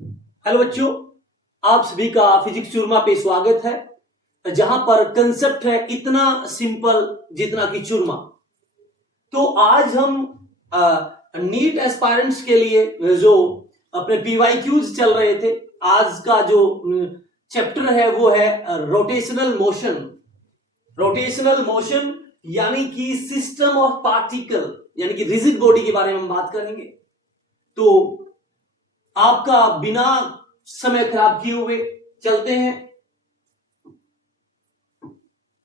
Hello बच्चों, आप सभी का फिजिक्स चूरमा पे स्वागत है, जहां पर कंसेप्ट है इतना सिंपल जितना कि चूरमा। तो आज हम नीट एस्पायरेंट्स के लिए जो अपने पीवाईक्यूज चल रहे थे, आज का जो चैप्टर है वो है रोटेशनल मोशन। रोटेशनल मोशन यानी कि सिस्टम ऑफ पार्टिकल यानी कि रिजिड बॉडी के बारे में हम बात करेंगे। तो आपका बिना समय खराब किए हुए चलते हैं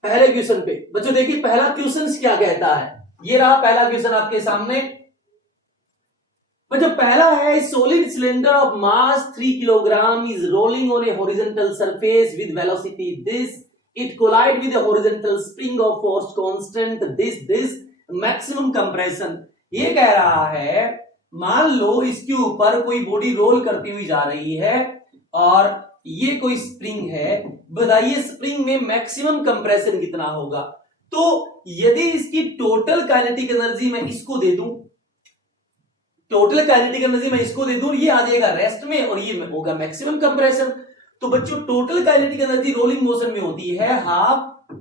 पहले क्वेश्चन पे। बच्चों देखिए पहला क्वेश्चन क्या कहता है, ये रहा पहला क्वेश्चन आपके सामने। बच्चों पहला है, solid cylinder of mass 3 kilogram is rolling on a horizontal surface with velocity this, it collide with a horizontal spring of force constant this maximum compression। ये कह रहा है मान लो इसके ऊपर कोई बॉडी रोल करती हुई जा रही है और ये कोई स्प्रिंग है, बताइए स्प्रिंग में मैक्सिमम कंप्रेशन कितना होगा। तो यदि इसकी टोटल काइनेटिक एनर्जी मैं इसको दे दूं, टोटल काइनेटिक एनर्जी मैं इसको दे दूं, ये आ जाएगा रेस्ट में और ये होगा मैक्सिमम कंप्रेशन। तो बच्चों total kinetic energy rolling motion में होती है half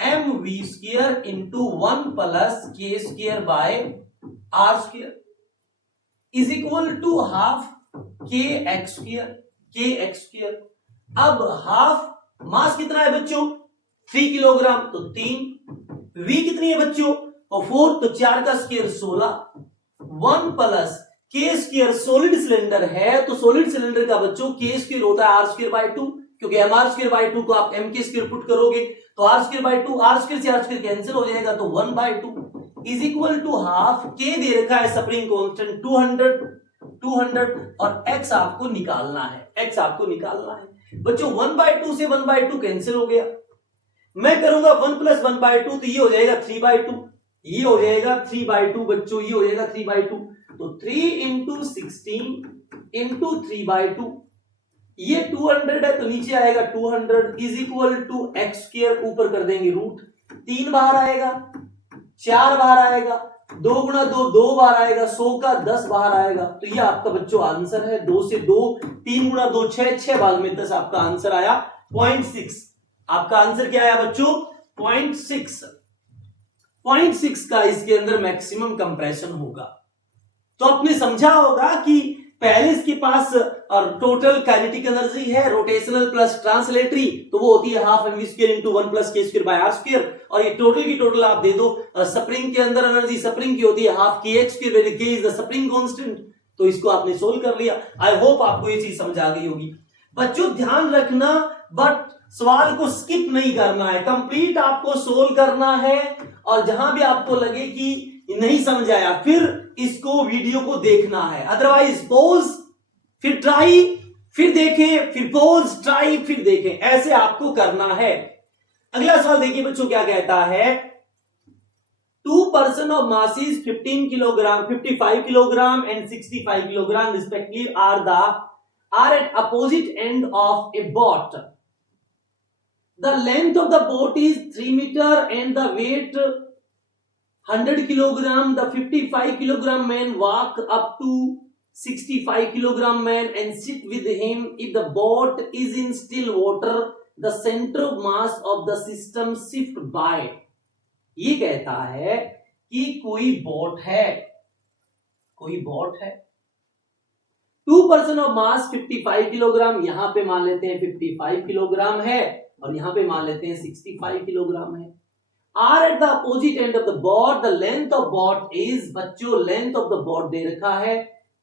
M V square into 1 plus K square by R square is equal to half K X square. अब हाफ मास कितना है बच्चों 3 किलोग्राम, तो 3 वी कितनी है बच्चों और 4, तो 4 का square 16, 1 plus K square solid cylinder है तो सॉलिड सिलेंडर का बच्चों के स्क्वायर होता है आर स्क्वायर बाय 2, क्योंकि एम आर स्क्वायर बाय 2 को आप एम के स्क्वायर पुट करोगे तो R square by 2, R square से आर स्क्वायर कैंसिल हो जाएगा तो 1 by 2 is equal to half के दे रखा है स्प्रिंग कांस्टेंट 200 और x आपको निकालना है, बच्चों 1 बाय 2 से 1 बाय 2 कैंसिल हो गया। मैं करूंगा 1 प्लस 1 बाय 2 तो ये हो जाएगा 3 बाय 2, ये हो जाएगा 3 बाय 2 बच्चों, ये हो जाएगा 3 बाय 2, तो 3 इंटू 16 इंटू 3 बाय 2, ये 200 है तो नीचे आएगा 200 is equal to X square, ऊपर कर देंगे रूट, 3 बाहर आएगा, 4 बाहर आएगा, 2 गुणा 2 2 बार आएगा, 100 का 10 बाहर आएगा। तो ये आपका बच्चों आंसर है 2 से 2, 3 गुणा 2 6 भाग में 10 आपका आंसर आया 0.6। आपका आंसर क्या आया बच्चों 0.6 का इसके अंदर मैक्सिमम कंप्रेशन होगा। तो आपने समझा होगा कि पहले इसके पास टोटल काइनेटिक एनर्जी है रोटेशनल प्लस ट्रांसलेटरी, तो वो होती है half M V square into 1 plus K square by R square, और ये टोटल की टोटल आप दे दो स्प्रिंग के अंदर एनर्जी स्प्रिंग की होती है half K X square, where के इज द स्प्रिंग कांस्टेंट। तो इसको आपने सोल्व कर लिया। आई होप आपको ये चीज समझ आ गई होगी। बच्चों ध्यान रखना, बट सवाल को स्किप नहीं करना है, कंप्लीट आपको सोल्व करना है, और जहां भी आपको लगे कि नहीं समझ आया फिर इसको वीडियो को देखना है, अदरवाइज पोज फिर ट्राई फिर देखें, फिर पोज ट्राई फिर देखें, ऐसे आपको करना है। अगला सवाल देखिए बच्चों क्या कहता है, 2 person of masses 15 kilogram 55 kilogram and 65 kilogram respectively are at opposite end of a boat. The length of the boat is 3 meter and the weight 100 kilogram. The 55 kilogram man walk up to 65 kilogram man and sit with him. If the boat is in still water, the center of mass of the system shift by। ये कहता है कि कोई boat है 2 person of mass 55 kilogram, यहां पे मान लेते हैं 55 किलोग्राम है और यहां पे मान लेते हैं 65 किलोग्राम है। are at the opposite end of the boat, the length of boat is, बच्चों length of the boat दे रखा है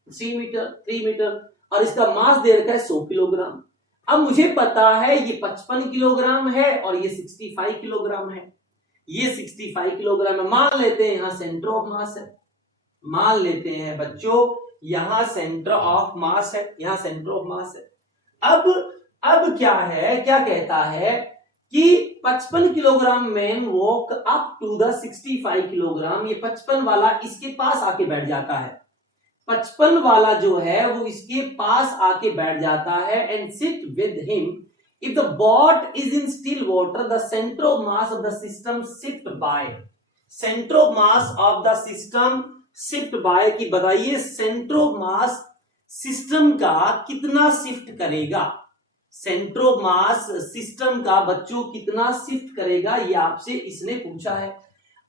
3 मीटर और इसका मास दे रखा है 100 किलोग्राम। अब मुझे पता है ये 55 किलोग्राम है और ये 65 किलोग्राम है, ये 65 किलोग्राम है। मान लेते हैं यहां सेंटर ऑफ मास है, मान लेते हैं बच्चों यहां सेंटर ऑफ मास है, यहां सेंटर ऑफ मास है। अब क्या है, क्या कहता है कि 55 kilogram man walk up to the 65 kilogram, ये 55 वाला इसके पास आके बैठ जाता है, 55 वाला जो है वो इसके पास आके बैठ जाता है and sit with him. If the boat is in still water, the center of mass of the system shift by, center of mass of the system shift by की बताइए सेंटर ऑफ मास सिस्टम का कितना shift करेगा, centre of mass system का बच्चों कितना shift करेगा, ये आपसे इसने पूछा है।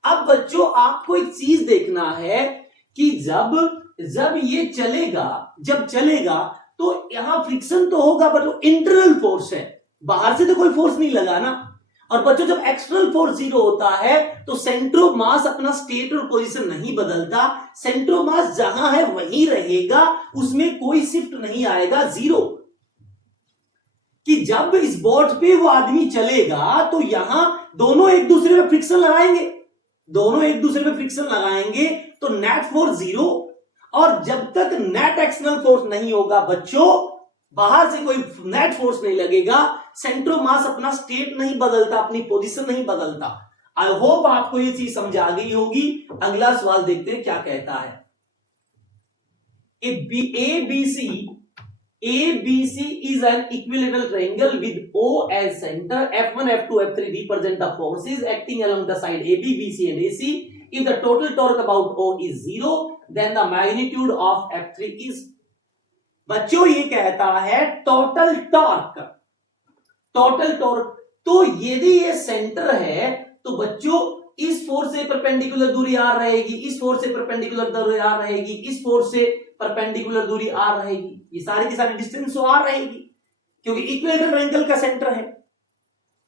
अब बच्चों आपको एक चीज देखना है कि जब ये जब चलेगा तो यहां फ्रिक्शन तो होगा, बट वो इंटरनल फोर्स है, बाहर से तो कोई फोर्स नहीं लगा ना। और बच्चों जब एक्सटर्नल फोर्स जीरो होता है तो सेंटर ऑफ मास अपना स्टेट और पोजीशन नहीं बदलता, सेंटर ऑफ मास जहां है वहीं रहेगा, उसमें कोई शिफ्ट नहीं आएगा, जीरो। कि जब इस बोट पे वो आदमी चलेगा तो यहां दोनों एक दूसरे पे फ्रिक्शन लगाएंगे, तो नेट फोर्स जीरो। और जब तक नेट एक्सटर्नल फोर्स नहीं होगा बच्चों, बाहर से कोई नेट फोर्स नहीं लगेगा, सेंटर ऑफ मास अपना स्टेट नहीं बदलता, अपनी पोजीशन नहीं बदलता। आई होप आपको ये चीज समझ आ गई होगी। अगला सवाल देखते हैं क्या कहता है। ABC is an equilateral triangle with O as center. F1, F2, F3 represent the forces acting along the side AB, BC and AC. If the total torque about O is zero, then the magnitude of F3 is। बच्चों ये कहता है total torque. तो यदि ये centre है तो बच्चों इस फोर्स से परपेंडिकुलर दूरी आर रहेगी, इस फोर्स से परपेंडिकुलर दूरी आर रहेगी, इस फोर्स से परपेंडिकुलर दूरी आर रहेगी, ये सारी की सारी डिस्टेंस तो आर रहेगी क्योंकि इक्विलेटरल ट्रायंगल का सेंटर है।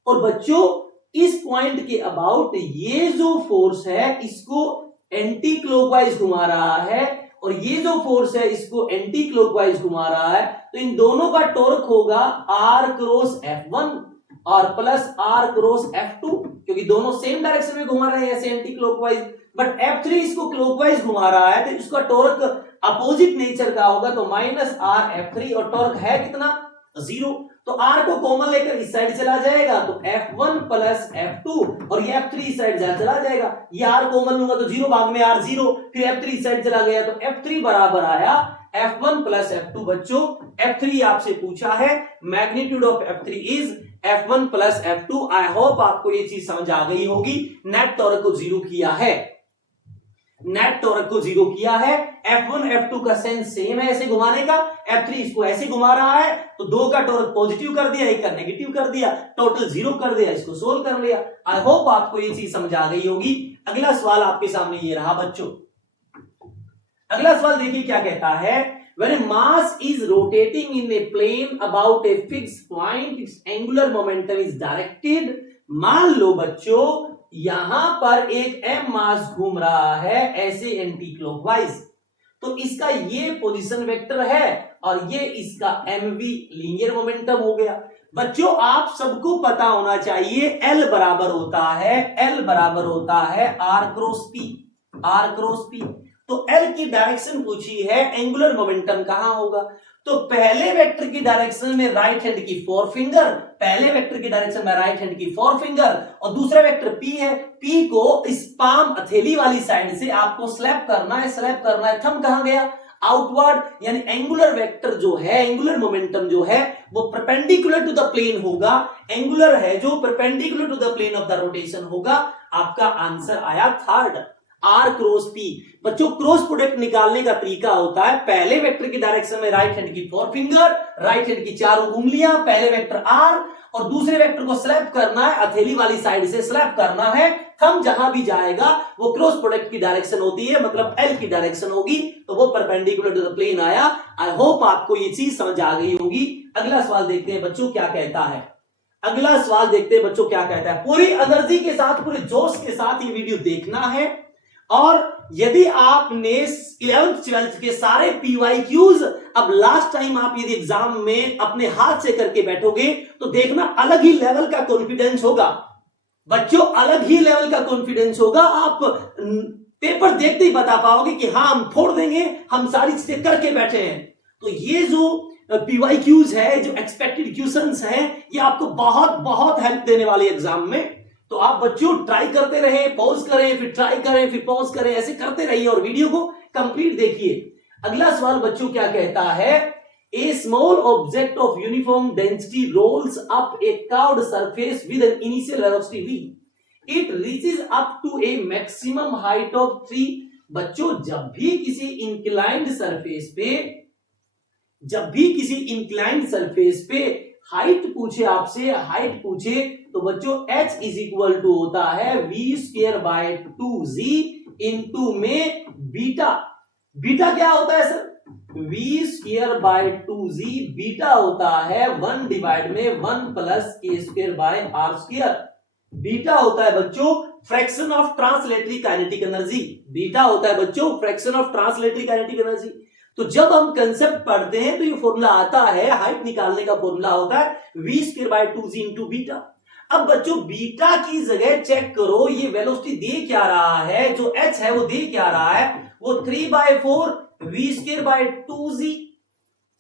और बच्चों इस पॉइंट के अबाउट ये जो फोर्स है इसको एंटी क्लॉकवाइज घुमा रहा है और ये जो फोर्स है इसको एंटी क्लॉकवाइज घुमा रहा है, तो इन दोनों का टॉर्क होगा R क्रॉस F1 और प्लस R क्रॉस F2 क्योंकि दोनों सेम डायरेक्शन में घुमा रहे हैं ऐसे एंटी क्लॉकवाइज। बट F3 इसको क्लॉकवाइज घुमा रहा है तो इसका टॉर्क अपोजिट नेचर का होगा, तो माइनस R F3 और टॉर्क है कितना, जीरो। तो R को कॉमन लेकर इस साइड चला जाएगा तो F1 प्लस F2 और ये F3 इस साइड चला जाएगा, ये R कॉमन लूंगा तो जीरो भाग में R जीरो, फिर F3 इस साइड चला गया तो F3 बराबर आया F1 प्लस F2। बच्चों F3 आपसे पूछा है, magnitude of F3 is F1 plus F2। I hope आपको ये चीज समझ आ गई होगी। नेट टॉर्क को जीरो किया है, F1 F2 का सेंस सेम है ऐसे घुमाने का, F3 इसको ऐसे घुमा रहा है तो दो का टॉर्क पॉजिटिव कर दिया, एक का नेगेटिव कर दिया, टोटल जीरो कर दिया, इसको सोल्व कर लिया। आई होप आपको ये चीज समझ आ गई होगी। अगला सवाल आपके सामने ये रहा बच्चों। अगला सवाल देखिए क्या कहता है। When a mass is rotating in a plane about a fixed point, its angular momentum is directed। मान लो बच्चों यहां पर एक m मास घूम रहा है ऐसे एंटी क्लॉकवाइज, तो इसका ये पोजीशन वेक्टर है और ये इसका mv लीनियर मोमेंटम हो गया। बच्चों आप सबको पता होना चाहिए L बराबर होता है R क्रॉस P। तो L की डायरेक्शन पूछी है, एंगुलर मोमेंटम कहां होगा, तो पहले वेक्टर की डायरेक्शन में राइट हैंड की फोर फिंगर, और दूसरा वेक्टर P है, P को इस पाम हथेली वाली साइड से आपको स्लैप करना है। थंब कहां गया, आउटवर्ड, यानी एंगुलर वेक्टर जो है, एंगुलर मोमेंटम जो है वो परपेंडिकुलर टू द प्लेन होगा, एंगुलर है जो perpendicular to the plane of the rotation होगा। आपका आंसर आया थर्ड, R क्रॉस P। बच्चों क्रॉस प्रोडक्ट निकालने का तरीका होता है, पहले वेक्टर की डायरेक्शन में राइट हैंड की फोर फिंगर, राइट हैंड की चारों उंगलियां, पहले वेक्टर R और दूसरे वेक्टर को स्लैप करना है, हथेली वाली साइड से स्लैप करना है। थंब जहां भी जाएगा वो क्रॉस प्रोडक्ट की डायरेक्शन होती है, मतलब L की डायरेक्शन होगी, तो वो परपेंडिकुलर टू द प्लेन आया। आई होप आपको ये चीज समझ आ गई होगी। अगला सवाल देखते हैं बच्चों क्या कहता है। पूरी एनर्जी के साथ, पूरे जोश के साथ ये वीडियो देखना है। और यदि आपने 11th 12th के सारे PYQs अब लास्ट टाइम आप यदि एग्जाम में अपने हाथ से करके बैठोगे तो देखना अलग ही लेवल का कॉन्फिडेंस होगा बच्चों, अलग ही लेवल का कॉन्फिडेंस होगा। आप पेपर देखते ही बता पाओगे कि हाँ हम फोड़ देंगे, हम सारी चीजें करके बैठे हैं। तो ये जो PYQs है, जो एक्सपेक्टेड क्वेश्चंस हैं, ये आपको बहुत हेल्प देने वाले एग्जाम में। तो आप बच्चों ट्राई करते रहे, पॉज करें, फिर ट्राई करें, फिर पॉज करें, ऐसे करते रहिए और वीडियो को कंप्लीट देखिए। अगला सवाल बच्चों क्या कहता है, a small object of uniform density rolls up a curved surface with an initial velocity v, it reaches up to a maximum height of 3। बच्चों जब भी किसी इंक्लाइंड सरफेस पे जब भी किसी इंक्लाइंड सरफेस पे हाइट पूछे आपसे, हाइट पूछे, तो बच्चों h इज इक्वल टू होता है v square by 2z into में बीटा। बीटा क्या होता है sir? v square by 2z beta होता है 1 डिवाइड में 1 plus K square by R square. Beta होता है बच्चों fraction of translatory kinetic energy. Beta होता है बच्चों fraction of translatory kinetic energy. तो जब हम कंसेप्ट पढ़ते हैं तो ये फॉर्मूला आता है, हाइट निकालने का फॉर्मूला होता है v square by 2z into beta. अब बच्चों बीटा की जगह चेक करो ये वेलोसिटी दे क्या रहा है, जो h है वो दे क्या रहा है, वो 3/4 v square by 2z,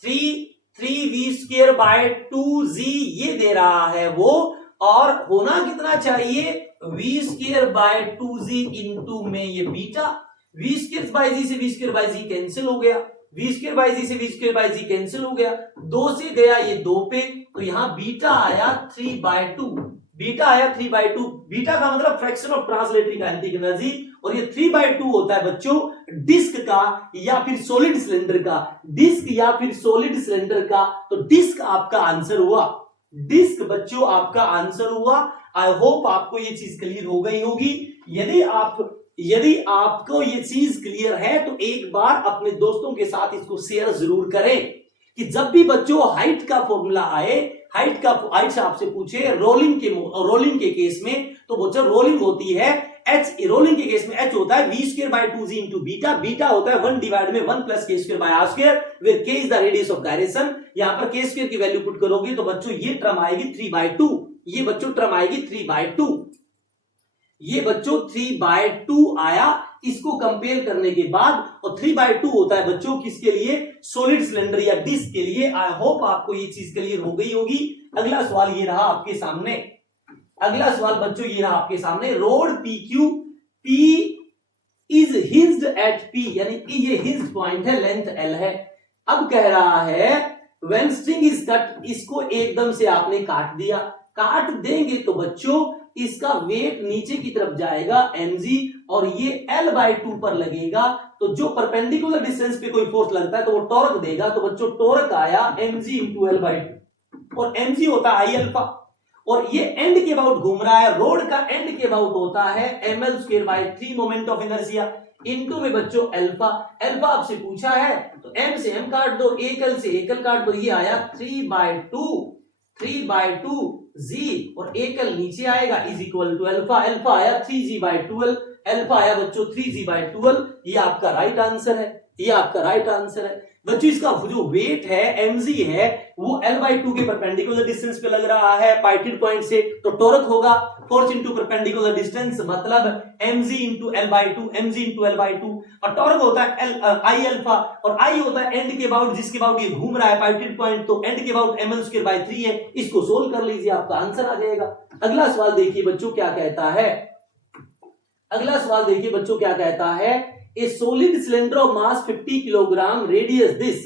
3 v square by 2z ये दे रहा है वो, और होना कितना चाहिए v square by 2z into में ये beta. v square bye z से v square bye z cancel हो गया, v स्क्वायर बाय z से v square bye z cancel हो गया, 2 से गया ये 2 पे, तो यहां बीटा आया 3/2। बीटा आया 3/2। बीटा का मतलब fraction of translatory kinetic energy, और ये 3/2 होता है बच्चों डिस्क का या फिर सॉलिड सिलेंडर का। डिस्क या फिर सॉलिड सिलेंडर का, तो डिस्क आपका आंसर हुआ। डिस्क बच्चों आपका आंसर हुआ। आई होप आपको ये चीज क्लियर हो गई होगी। यदि आपको ये चीज क्लियर है तो एक बार अपने दोस्तों के साथ इसको शेयर जरूर करें कि जब भी बच्चों हाइट का फॉर्मूला आए, हाइट से आपसे पूछे रोलिंग के केस में, तो बच्चों रोलिंग होती है h, रोलिंग के केस में h होता है v square by 2z into beta. Beta होता है 1 डिवाइड में 1 plus K square by R square, where k is the radius of gyration. यहां पर k स्क्वायर की वैल्यू पुट करोगे तो बच्चों ये टर्म आएगी 3/2। ये बच्चों टर्म आएगी 3/2। ये बच्चों 3/2 आया। इसको कंपेयर करने के बाद, और 3/2 होता है बच्चों किसके लिए? सॉलिड सिलेंडर या डिस्क के लिए। आई होप आपको ये चीज क्लियर हो गई होगी। अगला सवाल ये रहा आपके सामने। अगला सवाल बच्चों ये रहा आपके सामने। Rod PQ, P is hinged at P, यानी कि ये हिंज्ड पॉइंट है, लेंथ L है। अब कह रहा है व्हेन स्ट्रिंग इज कट, इसको एकदम से आपने काट दिया। काट देंगे तो बच्चों इसका वेट नीचे की तरफ जाएगा mg, और ये L/2 पर लगेगा। तो जो परपेंडिकुलर डिस्टेंस पे कोई फोर्स लगता है तो वो टॉर्क देगा। तो बच्चों टॉर्क आया mg इंटू L/2, और mg होता है I अल्फा, और ये एंड के अबाउट घूम रहा है। रोड का एंड के अबाउट होता है ml square by 3 moment of inertia into में बच्चों अल्फा। अल्फा आपसे पूछा है तो m से m काट दो, एकल से एकल काट दो, ये आया 3/2 z, और एकल नीचे आएगा is equal to alpha. Alpha आया 3g/12, अल्फा आया बच्चों 3g/12। ये आपका राइट आंसर है। ये आपका राइट आंसर है बच्चों। इसका जो वेट है mg है वो L/2 के परपेंडिकुलर डिस्टेंस पे लग रहा है पाइटेड पॉइंट से, तो टॉर्क होगा फोर्स इनटू परपेंडिकुलर डिस्टेंस, मतलब mg into L/2, mg into L/2। और टॉर्क होता है I अल्फा, और I होता है एंड के अबाउट, जिसके अबाउट ये घूम रहा है पाइटेड पॉइंट, तो एंड के अबाउट ml स्क्वायर बाय 3 है। इसको सोल्व कर लीजिए, आपका आंसर आ जाएगा। अगला सवाल देखिए बच्चों क्या कहता है। अगला सवाल देखिए बच्चों क्या कहता है। A solid cylinder of mass 50 kilogram radius this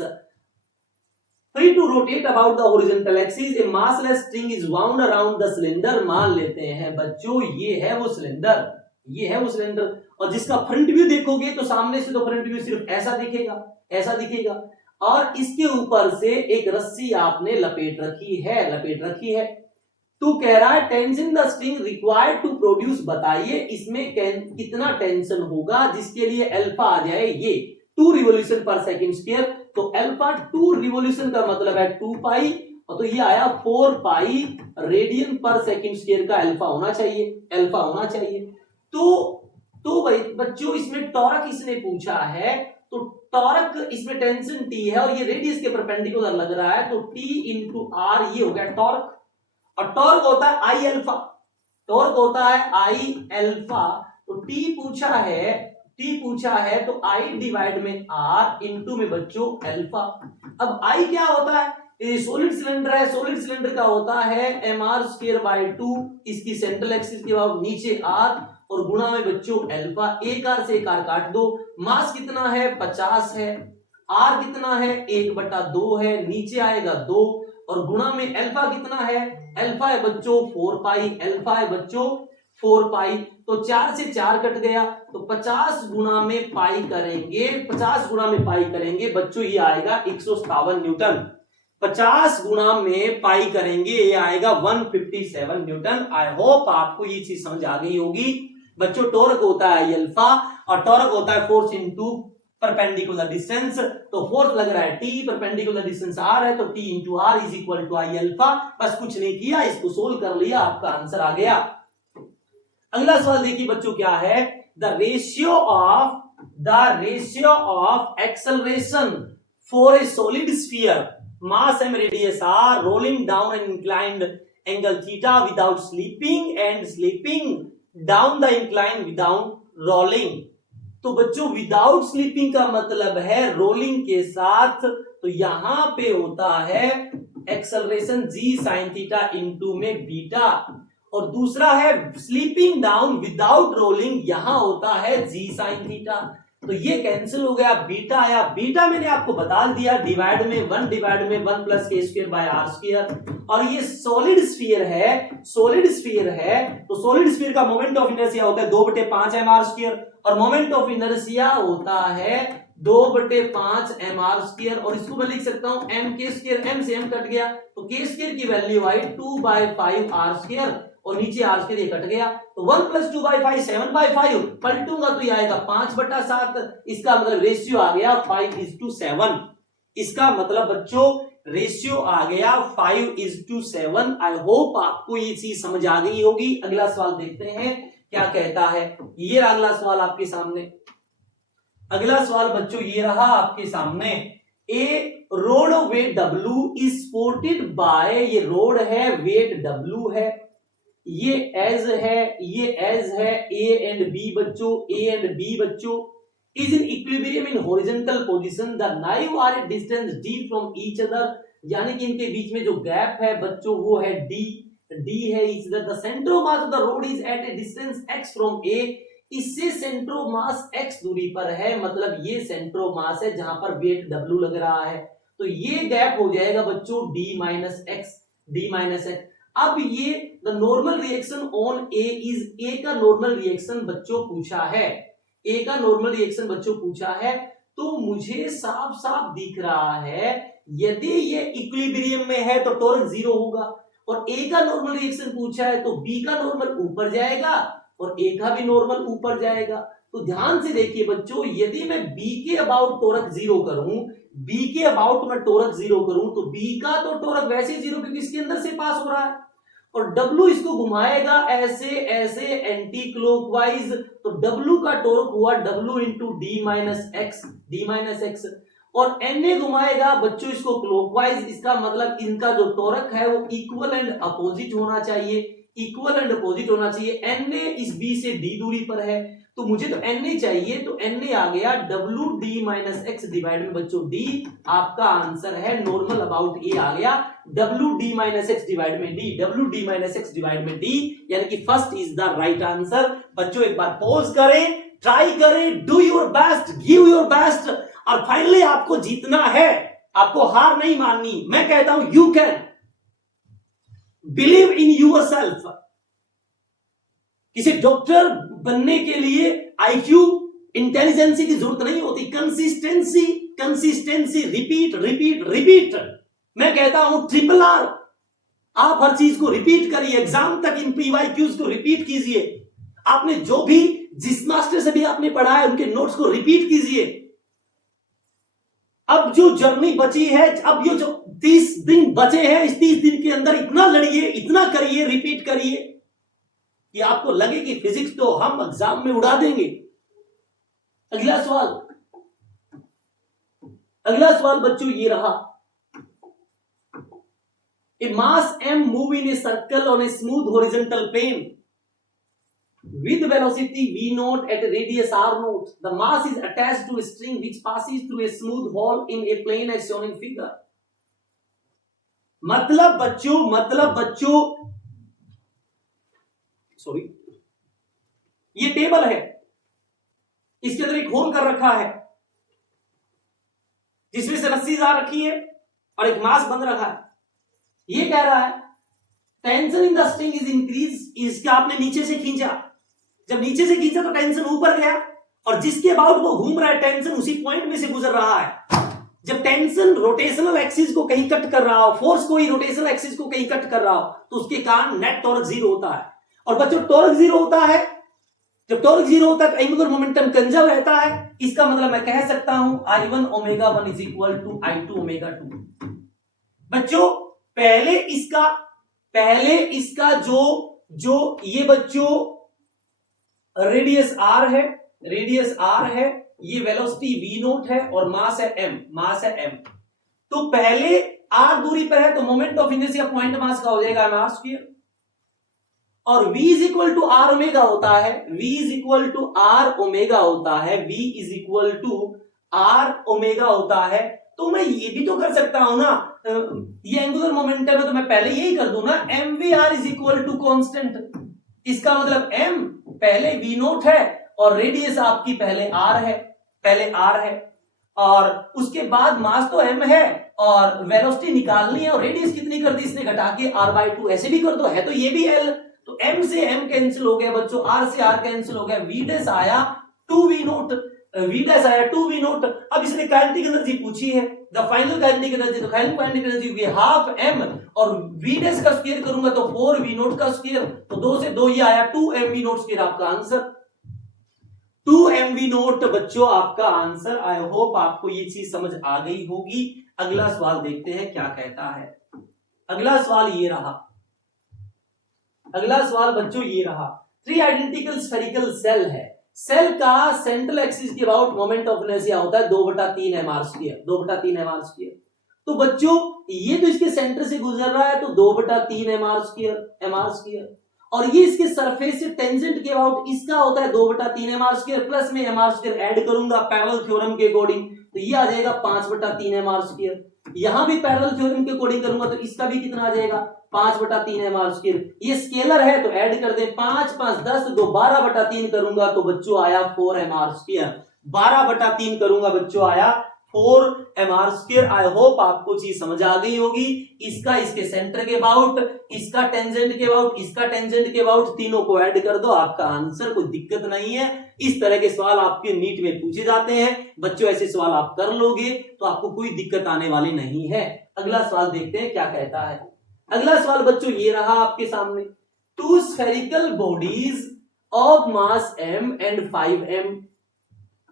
free to rotate about the horizontal axis, a massless string is wound around the cylinder। मान लेते हैं बच्चों ये है वो सिलेंडर, ये है वो सिलेंडर, और जिसका फ्रंट व्यू देखोगे तो सामने से तो फ्रंट व्यू सिर्फ ऐसा दिखेगा, ऐसा दिखेगा, और इसके ऊपर से एक रस्सी आपने लपेट रखी है। तो कह रहा है tension the string required to produce, बताइए इसमें कितना टेंशन होगा जिसके लिए अल्फा आ जाए ये 2 रिवोल्यूशन पर सेकंड स्क्वायर। तो अल्फा 2 रिवोल्यूशन का मतलब है 2 पाई, और तो ये आया 4 पाई रेडियन पर सेकंड स्क्वायर का अल्फा होना चाहिए। तो भाई बच्चों इसमें टॉर्क इसने पूछा है, तो टॉर्क इसमें टेंशन T है और ये रेडियस के परपेंडिकुलर लग रहा है, तो T इंटू R ये हो गया टॉर्क। और टॉर्क होता है I अल्फा, टॉर्क होता है I अल्फा। तो T पूछा है तो I डिवाइड में R इंटू में बच्चों अल्फा। अब I क्या होता है? ये सॉलिड सिलेंडर है, सॉलिड सिलेंडर का होता है mr स्क्वायर बाय 2, इसकी सेंट्रल एक्सिस के बाद नीचे R, और गुणा में बच्चों अल्फा। एक R से एक R काट दो। मास कितना है? 50 है। R कितना है? 1/2 है, नीचे आएगा 2, और गुणा में अल्फा कितना है? अल्फा है बच्चों 4 पाई, अल्फा है बच्चों 4 पाई, तो 4 से 4 कट गया, तो 50 गुना में पाई करेंगे, 50 गुना में पाई करेंगे बच्चों, ये आएगा 157 न्यूटन। 50 गुना में पाई करेंगे, ये आएगा 157 न्यूटन। आई होप आपको ये चीज समझ आ गई होगी बच्चों। टॉर्क होता है अल्फा और टॉर्क होता है फोर्स इनटू परपेंडिकुलर डिस्टेंस। तो फोर्स लग रहा है टी, परपेंडिकुलर डिस्टेंस आर है, तो T into R is equal to I alpha. बस कुछ नहीं किया, इसको सोल्व कर लिया, आपका आंसर आ गया। अगला सवाल देखिए बच्चों क्या है, the ratio of acceleration for a solid sphere mass m radius r rolling down an inclined angle theta without slipping and slipping down the incline without rolling। तो बच्चों विदाउट स्लीपिंग का मतलब है रोलिंग के साथ, तो यहां पे होता है acceleration g sin theta into में बीटा, और दूसरा है स्लीपिंग डाउन विदाउट रोलिंग, यहां होता है g sin थीटा। तो ये कैंसिल हो गया, बीटा आया। बीटा मैंने आपको बता दिया डिवाइड में 1 plus K square by R square. और ये सॉलिड स्फीयर है, तो सॉलिड स्फीयर का मोमेंट ऑफ इनर्शिया होता है 2/5 एम आर स्क्वायर, और मोमेंट ऑफ इनर्शिया होता है 2/5 एम आर स्क्वायर। और इसको मैं लिख सकता हूं एम के स्क्वायर, एम से एम कट गया, तो के स्क्वायर की वैल्यू आई 2/5 आर स्क्वायर, और नीचे आर स्क्वायर ये कट गया, तो 1 + 2/5 7/5, पलटूंगा तो ये आएगा 5/7। इसका मतलब रेशियो आ गया 5:7। इसका मतलब बच्चों रेशियो आ गया 5:7। आई होप आपको ये चीज समझ आ गई होगी। अगला सवाल देखते हैं क्या कहता है। ये अगला सवाल आपके सामने, अगला सवाल बच्चों ये रहा आपके सामने। A rod weight W is supported by, ये रोड है, वेट W है, ये एज है, ये एज है, ए एंड बी बच्चों is in equilibrium in horizontal position, the knives are at distance d from each other, यानी कि इनके बीच में जो गैप है बच्चों वो है d है each other. The centre of mass of the rod is at a distance x from a, इससे सेंटर ऑफ मास x दूरी पर है, मतलब ये सेंटर ऑफ मास है जहां पर वेट w लग रहा है, तो ये गैप हो जाएगा बच्चों d माइनस x। अब ये the normal reaction on A is, A का नॉर्मल रिएक्शन बच्चों पूछा है, ए का नॉर्मल रिएक्शन बच्चों पूछा है, तो मुझे साफ साफ दिख रहा है यदि ये इक्विलिब्रियम में है तो टॉर्क 0 होगा, और ए का नॉर्मल रिएक्शन पूछा है तो बी का नॉर्मल ऊपर जाएगा और ए का भी नॉर्मल ऊपर जाएगा। तो ध्यान से देखिए बच्चों, यदि मैं बी के अबाउट टॉर्क 0 करूं, बी के अबाउट में टॉर्क 0 करूं, तो बी का तो टॉर्क वैसे 0 क्योंकि इसके अंदर से पास हो रहा है, और W इसको घुमाएगा ऐसे ऐसे एंटी क्लॉकवाइज, तो W का टॉर्क हुआ W into D minus x, और Na घुमाएगा बच्चों इसको क्लॉकवाइज, इसका मतलब इनका जो टॉर्क है वो इक्वल एंड अपोजिट होना चाहिए, Na इस B से D दूरी पर है, तो मुझे तो Na चाहिए, तो Na आ गया W d minus x divide में बच्चों D, आपका आंसर है नॉर्मल अबाउट A आ गया W d minus x divide में D, यानी कि first is the right answer. बच्चों एक बार पॉज करें, ट्राई करें, do your best, give your best, और फाइनली आपको जीतना है, आपको हार नहीं माननी। मैं कहता हूं you can believe in yourself. किसी डॉक्टर बनने के लिए आईक्यू इंटेलिजेंसी की जरूरत नहीं होती, कंसिस्टेंसी, रिपीट। मैं कहता हूं RRR, आप हर चीज को रिपीट करिए, एग्जाम तक इन PYQs को रिपीट कीजिए। आपने जो भी जिस मास्टर से भी आपने पढ़ा है उनके नोट्स को रिपीट कीजिए। अब जो जर्नी बची है, अब ये जो 30 दिन बचे हैं, इस 30 दिन के अंदर इतना लड़िए, इतना करिए, रिपीट करिए कि आपको लगे कि फिजिक्स तो हम एग्जाम में उड़ा देंगे। अगला सवाल बच्चों ये रहा। A mass m move in a circle on a smooth horizontal plane with velocity v naught at a radius r naught. The mass is attached to a string which passes through a smooth hole in a plane as shown in figure. मतलब बच्चों sorry, ये table है, इसके अंदर एक whole कर रखा है जिसमें से रस्सी जा रखी है और एक मास बंद रखा है। ये कह रहा है tension in the string is increase, इसका आपने नीचे से खींचा, जब नीचे से खींचा तो टेंशन ऊपर गया, और जिसके अबाउट वो घूम रहा है टेंशन उसी पॉइंट में से गुजर रहा है। जब टेंशन रोटेशनल एक्सिस को कहीं कट कर रहा हो, फोर्स को ही रोटेशनल एक्सिस को कहीं कट कर रहा हो, तो उसके कारण नेट टॉर्क जीरो होता है। और बच्चों टॉर्क जीरो होता है, जब टॉर्क जीरो होता है तो एंगुलर मोमेंटम कंजर्व रहता है। इसका मतलब मैं कह सकता हूं I1 omega 1 is equal to I2 omega 2। बच्चों पहले इसका जो ये बच्चों रेडियस r है, ये वेलोसिटी v नोट है और मास है m। तो पहले r दूरी पर है तो moment of inertia point mass का हो जाएगा m r स्क्वायर, और v is equal to r omega होता है, v is equal to r omega होता है, v is equal to r omega होता है। तो मैं ये भी तो कर सकता हूं ना, ये एंगुलर मोमेंटम है तो मैं पहले यही कर दूं ना, mvr is equal to constant. इसका मतलब m पहले v नोट है और रेडियस आपकी पहले r है, और उसके बाद मास तो m है और वेलोसिटी निकालनी है, और रेडियस कितनी कर दी इसने घटा के r/2, ऐसे भी कर दो, है तो ये भी l, तो m से m कैंसिल हो गया बच्चों, r से r कैंसिल हो गया, v डैश आया 2v नोट, अब इसने काइनेटिक एनर्जी पूछी है, द फाइनल काइनेटिक एनर्जी, तो फाइनल काइनेटिक एनर्जी भी हाफ m, और v डैश का स्क्वायर करूंगा तो 4v नोट का स्क्वायर, तो 2 से 2 ये आया 2mv नोट स्क्वायर, आपका आंसर 2mv नोट बच्चों आपका आंसर। आई होप आपको ये चीज समझ आ गई होगी। अगला सवाल देखते हैं क्या कहता है। अगला सवाल बच्चों ये रहा, 3 आइडेंटिकल स्फेरिकल सेल है, सेल का सेंट्रल एक्सिस के अबाउट मोमेंट ऑफ इनर्शिया होता है 2/3 mr स्क्वायर। तो बच्चों ये तो इसके सेंटर से गुजर रहा है तो 2/3 mr स्क्वायर, और ये इसके सरफेस से टेंजेंट के अबाउट इसका होता है 2/3 mr स्क्वायर, प्लस में mr स्क्वायर ऐड करूंगा पैरेलल थ्योरम के अकॉर्डिंग, तो ये आ जाएगा 5/3 mr स्क्वायर। यहां भी पैरेलल थ्योरम के अकॉर्डिंग करूंगा तो इसका भी कितना आ जाएगा 5/3 mr स्क्वायर। ये स्केलर है तो ऐड कर दें, 5 5 10 2 12/3 करूंगा तो बच्चों आया 4 mr स्क्वायर, 12/3 करूंगा बच्चों आया 4 mr स्क्वायर। आई होप आपको चीज समझ आ गई होगी। इसका इसके सेंटर के अबाउट, इसका टेंजेंट के अबाउट, इसका टेंजेंट के अबाउट, तीनों को ऐड कर दो, आपका आंसर, कोई दिक्कत नहीं है। इस तरह के सवाल आपके नीट में पूछे जाते हैं बच्चों, ऐसे सवाल आप कर लोगे तो आपको कोई दिक्कत आने वाली नहीं है। अगला सवाल देखते हैं क्या कहता है। अगला सवाल बच्चों ये रहा आपके सामने, 2 spherical bodies of mass m and 5m,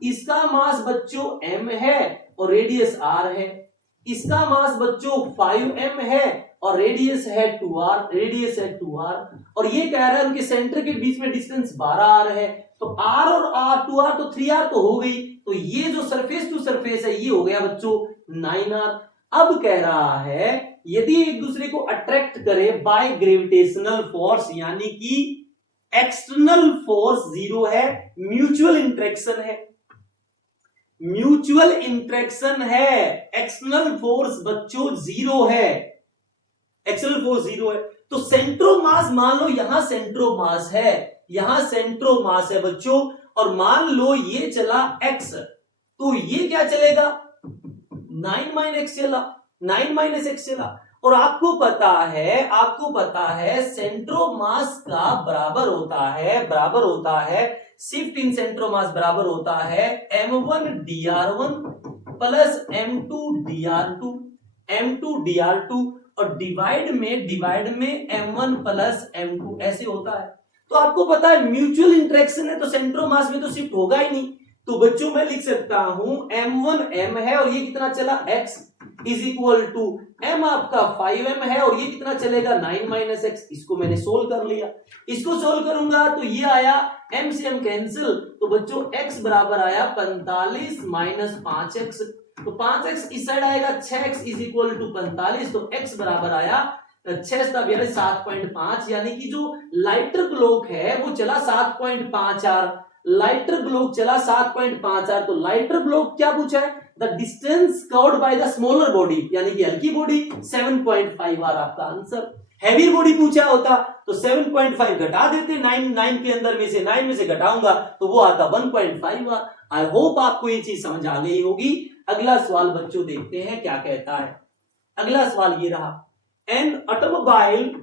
इसका मास बच्चों m है और रेडियस r है, इसका मास बच्चों 5m है और रेडियस है 2r, और ये कह रहा है उनके सेंटर के बीच में डिस्टेंस 12r है, तो r और r 2r तो 3r तो हो गई, तो ये जो सरफेस टू सरफेस है ये हो गया बच्चों 9r। अब कह रहा है यदि एक दूसरे को अट्रैक्ट करे बाय ग्रेविटेशनल फोर्स, यानी कि एक्सटर्नल फोर्स 0 है, म्यूचुअल इंट्रैक्शन है, एक्सटर्नल फोर्स बच्चों 0 है, तो सेंट्रोमास मान लो यहां सेंट्रोमास है बच्चों, और मान लो ये चला x, तो ये क्या चलेगा 9 - x चला, और आपको पता है सेंट्रोमास का बराबर होता है शिफ्ट इन सेंट्रोमास बराबर होता है m1 dr1 plus m2 dr2 और डिवाइड में m1 प्लस m2 ऐसे होता है। तो आपको पता है म्यूचुअल इंटरेक्शन है तो सेंट्रोमास में तो शिफ्ट होगा ही नहीं, तो बच्चों मैं लिख सकता हूं m1 m है और ये कितना चला x is equal to m आपका 5m है और ये कितना चलेगा 9 - x। इसको मैंने सोल्व कर लिया, इसको सोल्व करूंगा तो ये आया m से m कैंसिल, तो बच्चों x बराबर आया 45 - 5x, तो 5x इस साइड आएगा 6x इज इक्वल टू 45, तो x बराबर आया 7.5, यानी कि जो लाइटर ब्लॉक है वो चला 7.5r, लाइटर ब्लॉक चला 7.5r, तो लाइटर ब्लॉक क्या पूछा है the distance covered by the smaller body, यानी कि हल्की बॉडी 7.5r आपका आंसर। हैवी बॉडी पूछा होता तो 7.5 घटा देते, 9 के अंदर में से 9 में से घटाऊंगा तो वो आता 1.5r। आई होप आपको ये चीज समझ आ गई होगी। अगला सवाल बच्चों देखते हैं क्या कहता है। अगला सवाल ये रहा, an automobile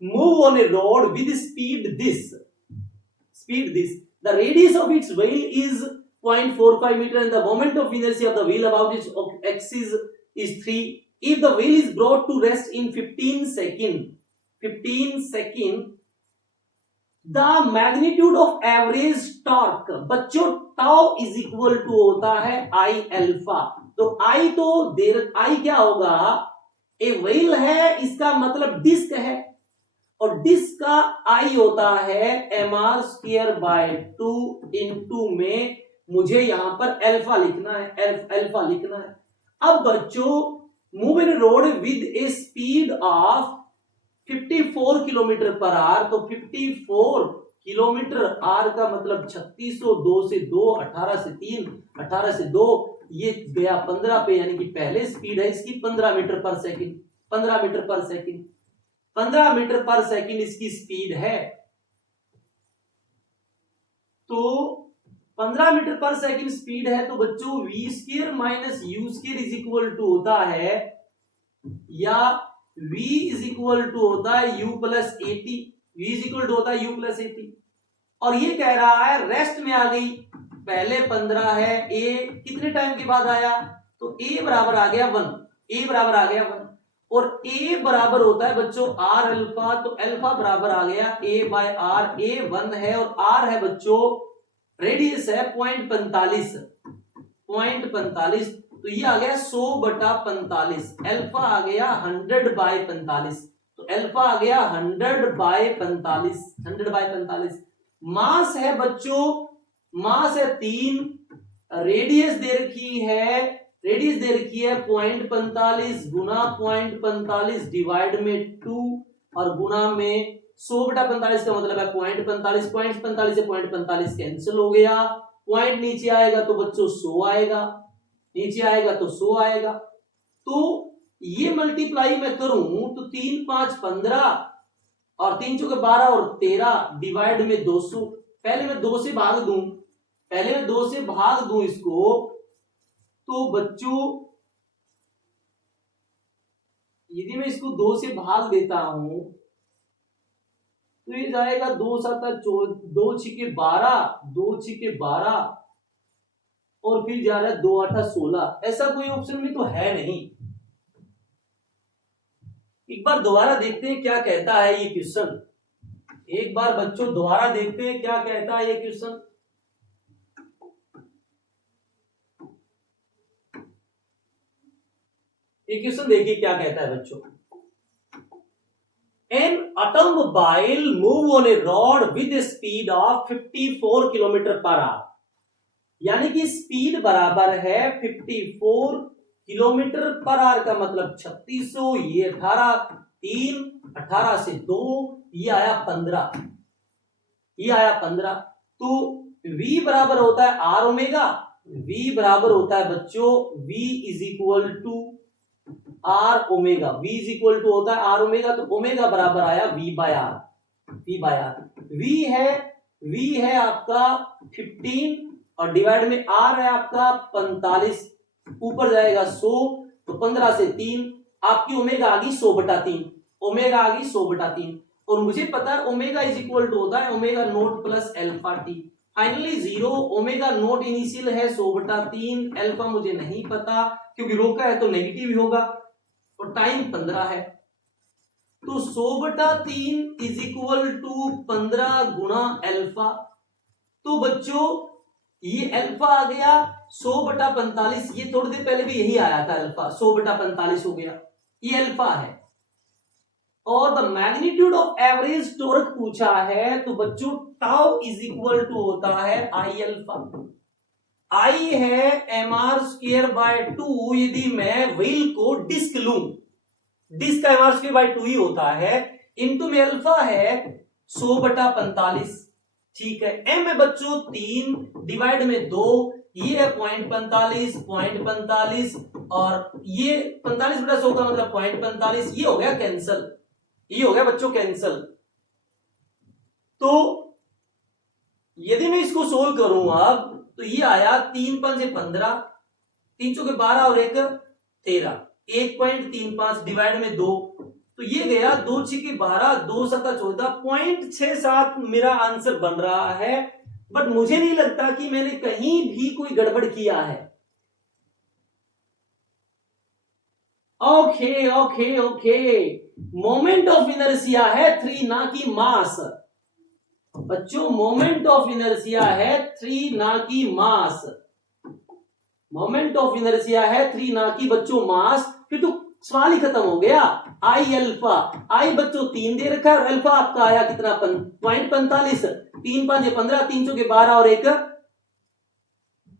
move on a rod with speed this. The radius of its wheel is 0.45 meter and the moment of inertia of the wheel about its axis is 3. If the wheel is brought to rest in 15 second, the magnitude of average torque, बच्चों tau is equal to होता है I alpha. तो I तो देर I क्या होगा, a wheel है, इसका मतलब डिस्क है, और डिस्क का I होता है mr स्क्वायर बाय 2 इंटू में मुझे यहां पर अल्फा लिखना है. अब बच्चों move in road with A speed of 54 kilometre per hour. तो 54 किलोमीटर आवर का मतलब 3600, 2 से 2, 18 से 3, 18 से 2, ये गया 15 पे, यानी कि पहले स्पीड है इसकी 15 मीटर पर सेकंड. 15 मीटर पर सेकंड इसकी स्पीड है. तो 15 मीटर पर सेकंड स्पीड है. तो बच्चों v square minus u square is equal to होता है, या v इज इक्वल टू होता है u plus 80. v is equal to होता है u प्लस 80. और ये कह रहा है रेस्ट में आ गई, पहले 15 है, a कितने टाइम के बाद आया, तो a बराबर आ गया 1. और a बराबर होता है बच्चों r अल्फा. तो अल्फा बराबर आ गया a बाय r. a 1 है और r है बच्चों, रेडियस है 0.45. तो ये आ गया 100/45. अल्फा आ गया 100/45. तो अल्फा आ गया 100/45. मास है बच्चों, मास है 3. रेडियस दे रखी है 0.45 गुना 0.45 डिवाइड में 2 और गुना में 100/45 का मतलब है 0.45. 0.45 से 0.45 कैंसिल हो गया. पॉइंट नीचे आएगा तो बच्चों 100 आएगा, नीचे आएगा तो 100 आएगा. तो ये मल्टीप्लाई मैं करूं तो 3 5 15 और 3 चौके 12 और 13 डिवाइड में 200. पहले मैं 2 से भाग दूं इसको. तो बच्चों यदि मैं इसको 2 से भाग देता हूं तो ये जाएगा 2 7 2 6 12, 2 6 12 और फिर जा रहा है 2 8 16. ऐसा कोई ऑप्शन में तो है नहीं. एक बार दोबारा देखते हैं क्या कहता है ये क्वेश्चन. एक बार बच्चों दोबारा देखते हैं क्या कहता है ये क्वेश्चन. ये क्वेश्चन देखिए क्या कहता है बच्चों. An automobile move on a road with a speed of 54 kilometre per hour. यानी कि स्पीड बराबर है 54 किलोमीटर पर आवर का मतलब 3600. ये 18, 3, 18 से 2, ये आया 15. तो v बराबर होता है r ओमेगा. v बराबर होता है बच्चों v is equal to R omega. v is equal to होता है आर ओमेगा. तो ओमेगा बराबर आया v बाय आर. v है आपका 15 और डिवाइड में r है आपका 45. ऊपर जाएगा 100. तो 15 से 3 आपकी ओमेगा आ गई 100/3. और मुझे पता है ओमेगा इज इक्वल टू होता है omega naught plus alpha T. Finally 0. Omega naught initial है 100/3. अल्फा मुझे नहीं पता क्योंकि रोका है तो नेगेटिव ही होगा. और टाइम 15 है. तो 100/3 इज इक्वल टू 15 गुणा अल्फा. तो बच्चों ये अल्फा आ गया 100/45. ये थोड़ी देर पहले भी यही आया था अल्फा. 100/45 हो गया, ये अल्फा है. और the magnitude of average torque पूछा है. तो बच्चों टाउ इज इक्वल टू होता है आई अल्फा. आई है mr स्क्वायर बाय 2. यदि मैं व्हील को डिस्क लूं, डिस्क का mr स्क्वायर बाय 2 ही होता है. इनटू में अल्फा है 100/45. ठीक है. m है बच्चों 3 डिवाइड में 2. ये है 0.45 और ये 45/100 का मतलब 0.45. ये हो गया कैंसल. ये हो गया बच्चों कैंसल. तो यदि मैं इसको सोल्व करूं अब तो ये आया 3 5 से 15, 3 चौके 12 और 1 13. 1.35 डिवाइड में 2. तो ये गया 2 छिके 12, 2 सका 14, 0.67 मेरा आंसर बन रहा है। बट मुझे नहीं लगता कि मैंने कहीं भी कोई गड़बड़ किया है। Okay okay okay, moment of inertia है 3 ना कि मास। बच्चों मोमेंट ऑफ इनर्शिया है 3 ना कि मास। मोमेंट ऑफ इनर्शिया है 3 ना कि बच्चों मास। फिर तो सवाल ही खत्म हो गया। आई अल्फा, आई बच्चों 3 दे रखा है और अल्फा आपका आया कितना 0.45, 3 5 15, 3 चौके 12 और 1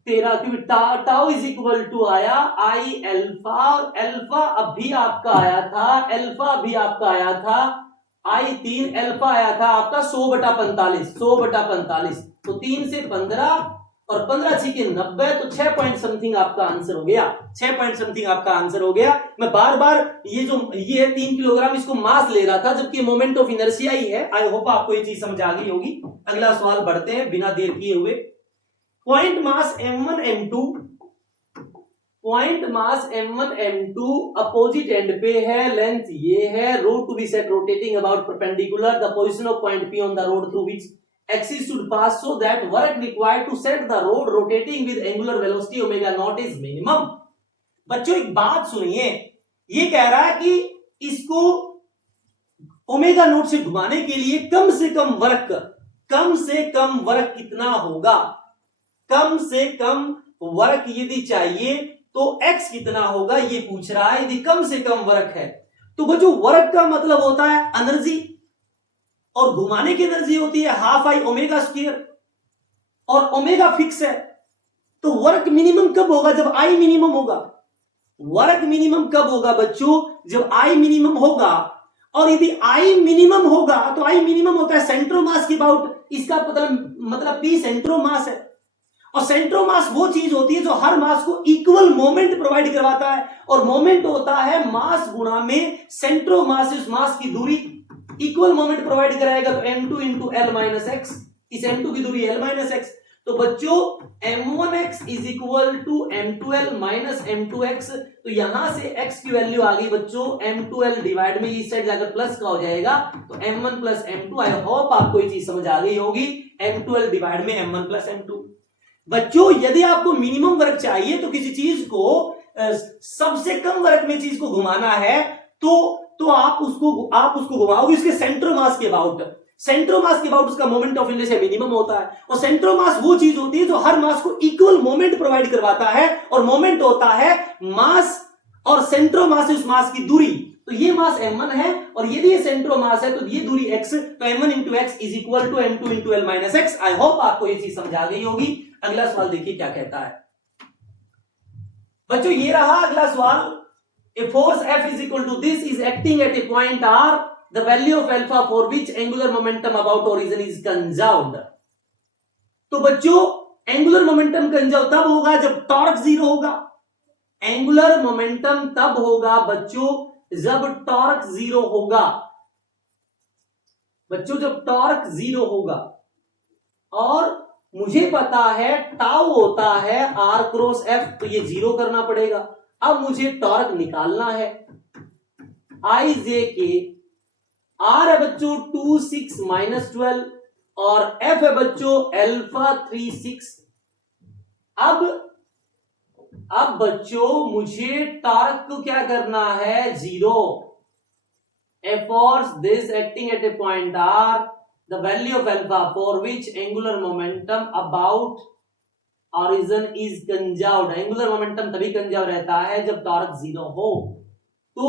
13, क्योंकि टाउ इज इक्वल टू आया आई अल्फा, और अल्फा अभी आपका आया था, अल्फा अभी आपका आया था आई 3, अल्फा आया था आपका 100/45, 100/45। तो 3 से 15 और 15 छिके 90, तो 6 पॉइंट समथिंग आपका आंसर हो गया। 6 पॉइंट समथिंग आपका आंसर हो गया। मैं बार बार ये है 3 किलोग्राम, इसको मास ले रहा था, जबकि मोमेंट ऑफ इनर्शिया ही है। आई होप आपको ये चीज समझ आ गई होगी। अगला सवाल बढ़ते हैं बिना देर किए हुए। Point mass m1 m2, point mass m1 m2 opposite end पे है, लेंथ ये है, rod to be set rotating about perpendicular the position of point P on the rod through which axis should pass so that work required to set the road rotating with angular velocity omega naught is minimum। बच्चों एक बात सुनिए, ये कह रहा है कि इसको ओमेगा नोट से घुमाने के लिए कम से कम वर्क कितना होगा, कम से कम वर्क यदि चाहिए तो x कितना होगा ये पूछ रहा है। यदि कम से कम वर्क है तो बच्चों वर्क का मतलब होता है एनर्जी, और घुमाने की एनर्जी होती है हाफ आई ओमेगा स्क्वायर, और ओमेगा फिक्स है। तो वर्क मिनिमम कब होगा, जब आई मिनिमम होगा। वर्क मिनिमम कब होगा बच्चों, जब आई मिनिमम होगा। और यदि आई मिनिमम होगा तो आई मिनिमम होता है सेंट्रोमास के अबाउट, इसका मतलब पी सेंट्रोमास है। और सेंट्रोमास वो चीज होती है जो हर मास को इक्वल मोमेंट प्रोवाइड करवाता है, और मोमेंट होता है मास गुणा में सेंट्रोमास, उस मास की दूरी इक्वल मोमेंट प्रोवाइड कराएगा। तो m2 into L minus x, इस m2 की दूरी l माइनस एक्स। तो बच्चों m1x is equal to m2l minus m2x। तो यहां से x की वैल्यू आ गई बच्चों m2l डिवाइड में इस साइड जाकर प्लस का हो जाएगा, तो m1 प्लस m2। आई होप आपको ये चीज समझ आ गई होगी, m2l डिवाइड में m1 प्लस m2। बच्चों यदि आपको मिनिमम वर्क चाहिए तो किसी चीज को सबसे कम वर्क में चीज को घुमाना है तो आप उसको घुमाओगे उसके सेंट्रोमास के अबाउट। सेंट्रोमास के अबाउट उसका मोमेंट ऑफ इनर्शिया मिनिमम होता है, और सेंट्रोमास वो चीज होती है जो हर मास को इक्वल मोमेंट प्रोवाइड करवाता है, और मोमेंट होता है मास और सेंट्रोमास उस मास की दूरी। तो ये मास m1 है, और यदि ये सेंट्रोमास है तो ये दूरी x, तो m1 into X is equal to m2 into L minus X. I hope आपको ये चीज समझ आ गई होगी। अगला सवाल देखिए क्या कहता है बच्चों, ये रहा अगला सवाल। A force F is equal to this is acting at a point R, the value of alpha for which angular momentum about origin is conserved। तो बच्चों एंगुलर मोमेंटम कंजर्व तब होगा जब टॉर्क जीरो होगा। एंगुलर मोमेंटम तब होगा बच्चों जब टॉर्क जीरो होगा। बच्चों जब टॉर्क जीरो होगा, और मुझे पता है टाउ होता है R क्रॉस F, तो ये जीरो करना पड़ेगा। अब मुझे टॉर्क निकालना है। आई जे के आर है बच्चों 2 6 माइनस 12, और एफ है बच्चों अल्फा 3 6। अब बच्चों मुझे टॉर्क को क्या करना है, zero. A force this acting at a point R, the value of alpha for which angular momentum about origin is conserved। Angular momentum तभी कंजर्व रहता है जब टॉर्क जीरो हो। तो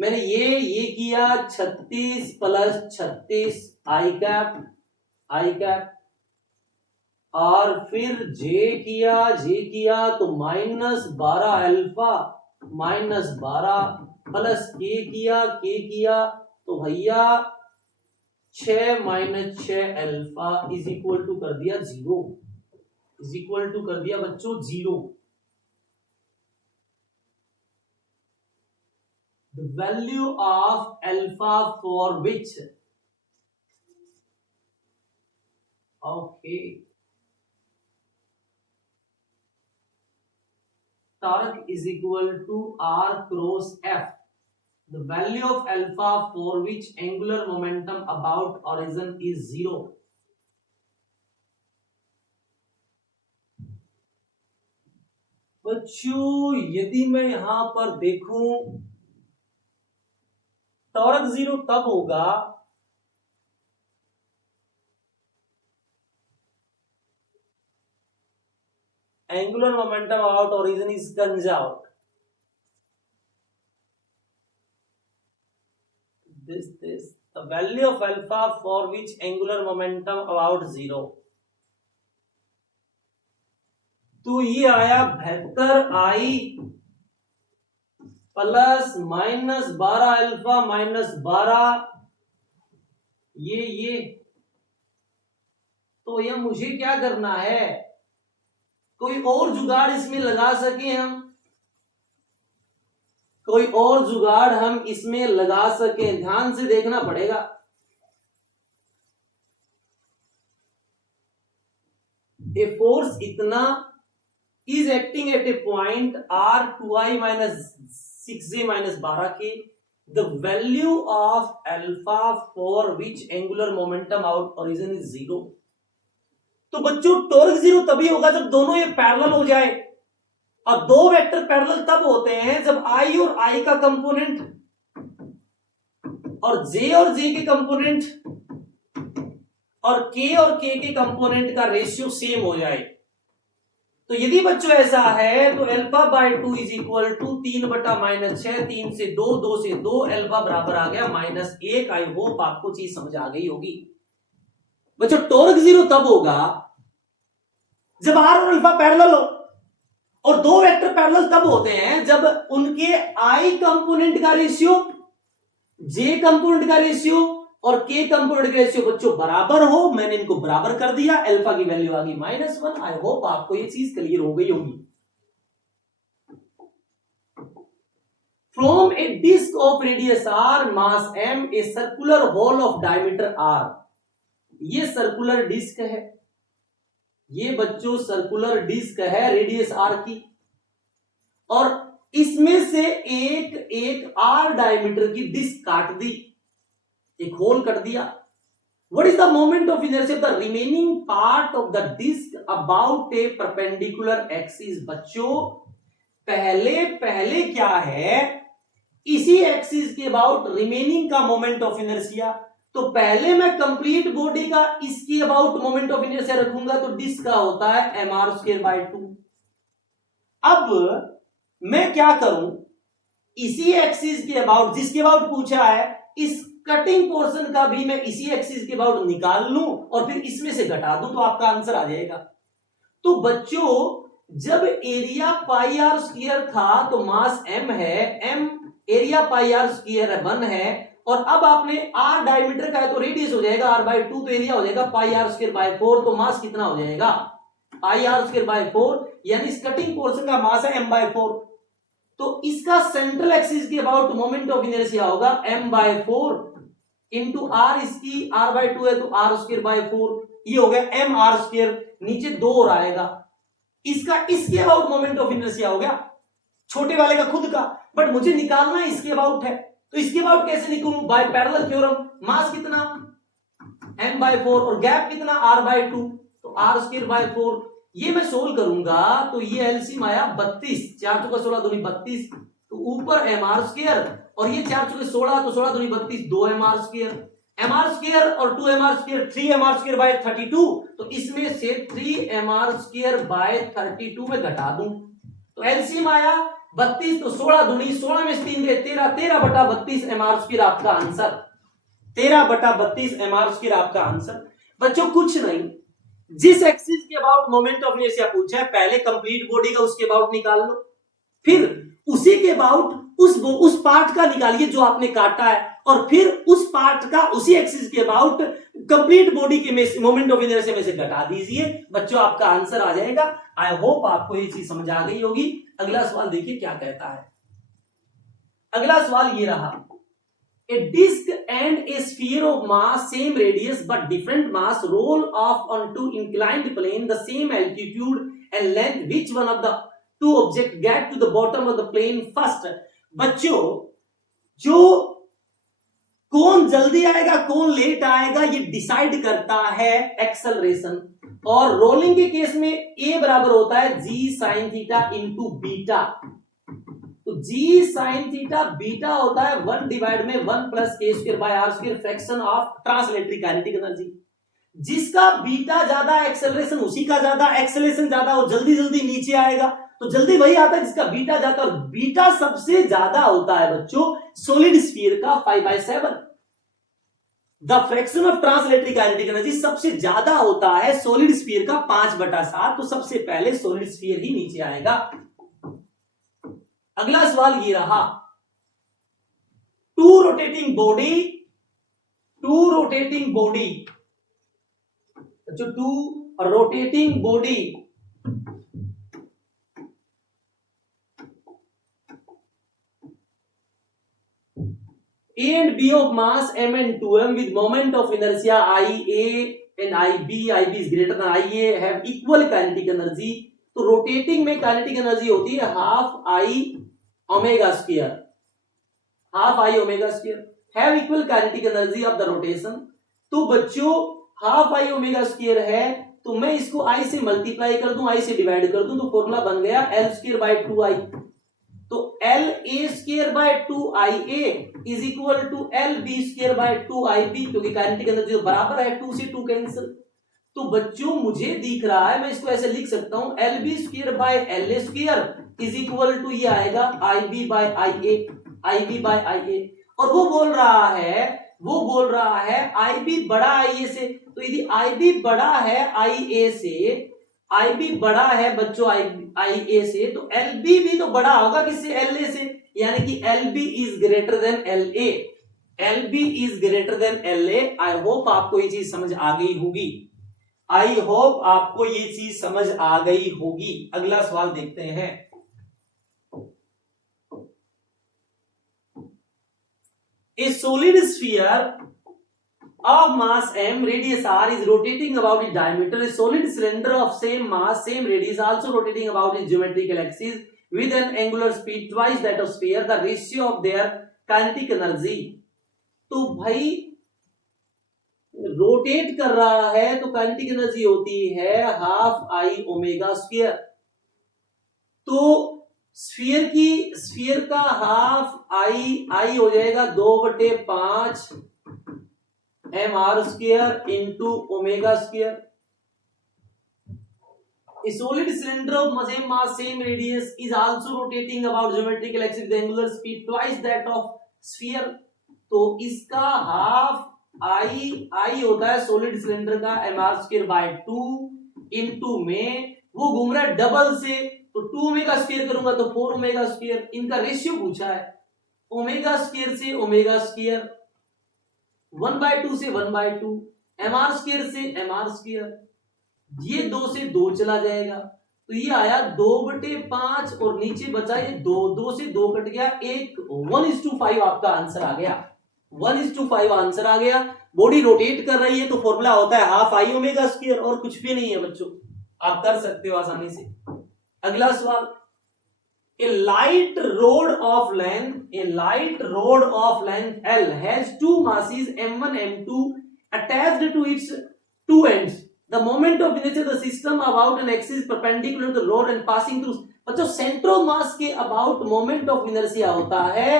मैंने ये किया 36 प्लस 36 आई कैप, और फिर जे किया तो -12 अल्फा -12 प्लस के किया तो भैया 6 - 6 अल्फा इज इक्वल टू कर दिया जीरो, इज इक्वल टू कर दिया बच्चों zero. The value of alpha for which, okay, torque is equal to R cross F, the value of alpha for which angular momentum about origin is 0. बच्चों यदि मैं यहां पर देखूं, टॉर्क 0 तब होगा angular momentum about origin is conserved. This the value of alpha for which angular momentum about 0. तो ये आया 72i plus minus 12 alpha minus 12 ये तो ये मुझे क्या करना है, कोई और जुगाड़ इसमें लगा सके हम, कोई और जुगाड़ हम इसमें लगा सके, ध्यान से देखना पड़ेगा। ए फोर्स इतना is acting at a point r 2i minus 6j minus 12k, the value of alpha for which angular momentum out origin is 0. तो बच्चों टॉर्क 0 तभी होगा जब दोनों ये पैरेलल हो जाए, और दो वेक्टर पैरेलल तब होते हैं जब i और i का कंपोनेंट और j के कंपोनेंट और k के कंपोनेंट का रेशियो सेम हो जाए। तो यदि बच्चों ऐसा है तो alpha by 2 is equal to 3 बटा माइनस 6, 3 से 2, 2 से 2, अल्फा बराबर आ गया -1। आई होप आपको चीज समझ आ गई होगी। बच्चों टॉर्क 0 तब होगा जब आर और अल्फा पैरेलल हो, और दो वेक्टर पैरेलल तब होते हैं जब उनके आई कंपोनेंट का रेशियो, जे कंपोनेंट का रेशियो और के कंपोनेंट का रेशियो बच्चों बराबर हो। मैंने इनको बराबर कर दिया, अल्फा की वैल्यू आ गई -1। आई होप आपको ये चीज क्लियर हो गई होगी। From a disc of radius r, mass m, a circular hole of diameter r। ये सर्कुलर डिस्क है, ये बच्चों सर्कुलर डिस्क है रेडियस r की, और इसमें से एक r डायमीटर की डिस्क काट दी, एक होल कर दिया। What is the moment of inertia of the remaining part of the disc about a perpendicular axis? बच्चों पहले क्या है, इसी एक्सिस के अबाउट रिमेनिंग का मोमेंट ऑफ इनर्शिया। तो पहले मैं कंप्लीट बॉडी का इसके अबाउट मोमेंट ऑफ इनर्शिया रखूंगा, तो डिस्क का होता है mr²/2। अब मैं क्या करूं, इसी एक्सिस के अबाउट, जिसके अबाउट पूछा है, इस कटिंग पोर्शन का भी मैं इसी एक्सिस के अबाउट निकाल लूं और फिर इसमें से घटा दूं, तो आपका आंसर आ जाएगा। तो बच्चों जब एरिया पाई आर स्क्वायर था तो मास m है, m area pi R square 1 है, और अब आपने r डायमीटर का है तो रेडियस हो जाएगा r/2, तो एरिया हो जाएगा पाई आर स्क्वायर बाय 4, तो मास कितना हो जाएगा पाई आर स्क्वायर बाय 4, यानी इस कटिंग पोर्शन का मास है m/4। तो इसका सेंट्रल एक्सिस के अबाउट मोमेंट ऑफ इनर्शिया होगा m/4 इंटू r, इसकी r/2 है तो r²/4, ये हो गया mr², नीचे 2 और आएगा, इसका इसके अबाउट मोमेंट ऑफ इनर्शिया हो गया, छोटे वाले का खुद का, बट मुझे निकालना इसके अबाउट है, तो इसके अबाउट कैसे निकालूं, बाय पैरेलल थ्योरम। मास कितना m/4 और गैप कितना r/2, तो r²/4। ये मैं सोल्व करूंगा तो ये एलसीएम आया 32, 4 चौका 16 दूनी 32, तो ऊपर mr² और ये 4 चौके 16, तो 16 दूनी 32, 2 mr² और 2 mr², 3 mr²/32, तो इसमें से 3 mr²/32 में घटा दूं, तो एलसीएम आया 32, तो 16 दूनी 16 में 3 गए 13, 13/32 mr² आपका आंसर, 13/32 mr² आपका आंसर। बच्चों कुछ नहीं, जिस एक्सिस के अबाउट मोमेंट ऑफ इनर्शिया पूछा है, पहले कंप्लीट बॉडी का उसके अबाउट निकाल लो, फिर उसी के अबाउट उस पार्ट का निकालिए जो आपने काटा है, और फिर उस पार्ट का उसी एक्सिस के अबाउट कंप्लीट बॉडी के मोमेंट ऑफ इनर्शिया में से घटा दीजिए, बच्चों आपका आंसर आ जाएगा। आई होप आपको ये चीज समझ आ गई होगी। अगला सवाल देखिए क्या कहता है। अगला सवाल ये रहा, a disk and a sphere of mass same radius but different mass roll off onto inclined plane the same altitude and length, which one of the two objects get to the bottom of the plane first? बच्चों जो कौन जल्दी आएगा कौन late आएगा ये decide करता है एक्सेलरेशन। और रोलिंग के केस में ए बराबर होता है जी साइन थीटा इंटू बीटा। तो जी साइन थीटा बीटा होता है 1 डिवाइड में 1 plus K square by R square fraction of translatory kinetic energy. जिसका बीटा ज्यादा एक्सेलरेशन उसी का ज्यादा, एक्सेलरेशन ज्यादा वो जल्दी जल्दी नीचे आएगा। तो जल्दी वही आता है जिसका बीटा ज्यादा, और बीटा सबसे ज्यादा होता है बच्चों सॉलिड स्फीयर का 5/7। The fraction of translatory kinetic energy सबसे ज्यादा होता है सॉलिड स्फीयर का 5/7। तो सबसे पहले सॉलिड स्फीयर ही नीचे आएगा। अगला सवाल ये रहा, टू रोटेटिंग बॉडी जो two rotating body A and B of mass m and 2m with moment of inertia IA and IB is greater than IA have equal kinetic energy। तो rotating में kinetic energy होती है half I omega square have equal kinetic energy of the rotation. तो बच्चों half I omega square है तो मैं इसको आई से मल्टीप्लाई कर दूं, आई से डिवाइड कर दूं, तो फॉर्मूला बन गया एल स्क्वायर बाय 2i। तो L A square by 2ia is equal to L B square by 2ib, क्योंकि काइनेटिक एनर्जी बराबर है 2 से 2 कैंसिल। तो बच्चों मुझे दिख रहा है मैं इसको ऐसे लिख सकता हूं L B square by L A square is equal to ये आएगा आईबी बाय आईए। और वो बोल रहा है आईबी बड़ा आईए से। तो यदि आईबी बड़ा है आईए से, आईबी बड़ा है बच्चों आईए से, तो एलबी भी तो बड़ा होगा किससे, एलए से। यानी कि LB is greater than LA, LB is greater than LA. I hope आपको ये चीज समझ आ गई होगी। अगला सवाल देखते हैं। A solid sphere of mass m, radius r is rotating about its diameter. A solid cylinder of same mass, same radius, also rotating about its geometrical axis with an angular speed twice that of sphere. The ratio of their kinetic energy। तो भाई rotate कर रहा है तो kinetic energy होती है half I omega square. तो sphere का हाफ आई हो जाएगा 2/5 M R square into omega square. A solid cylinder of same mass, same radius is also rotating about geometrical axis with angular speed twice that of sphere। तो इसका half I होता है solid cylinder का M R square by 2 into में वो घूम रहा है डबल से, तो 2 ओमेगा स्क्वायर करूंगा तो 4 ओमेगा स्क्वायर। इनका रेशियो पूछा है, ओमेगा स्क्वायर से ओमेगा स्क्वायर, 1/2 से 1/2, एम आर स्क्वायर से एम आर स्क्वायर। ये 2 से 2 चला जाएगा तो ये आया 2/5 और नीचे बचा ये 2 से 2 कट गया, 1:5 आपका आंसर आ गया। 1:5 आंसर आ गया। बॉडी रोटेट कर रही है तो फॉर्मूला होता है हाफ आई ओमेगा स्क्वायर, और कुछ भी नहीं है बच्चों, आप कर सकते हो आसानी से। अगला सवाल, a light rod of length L has two masses m1 m2 attached to its two ends। The moment of inertia of the system about an axis perpendicular to the rod and passing through। बच्चों centre of मास के about moment of inertia होता है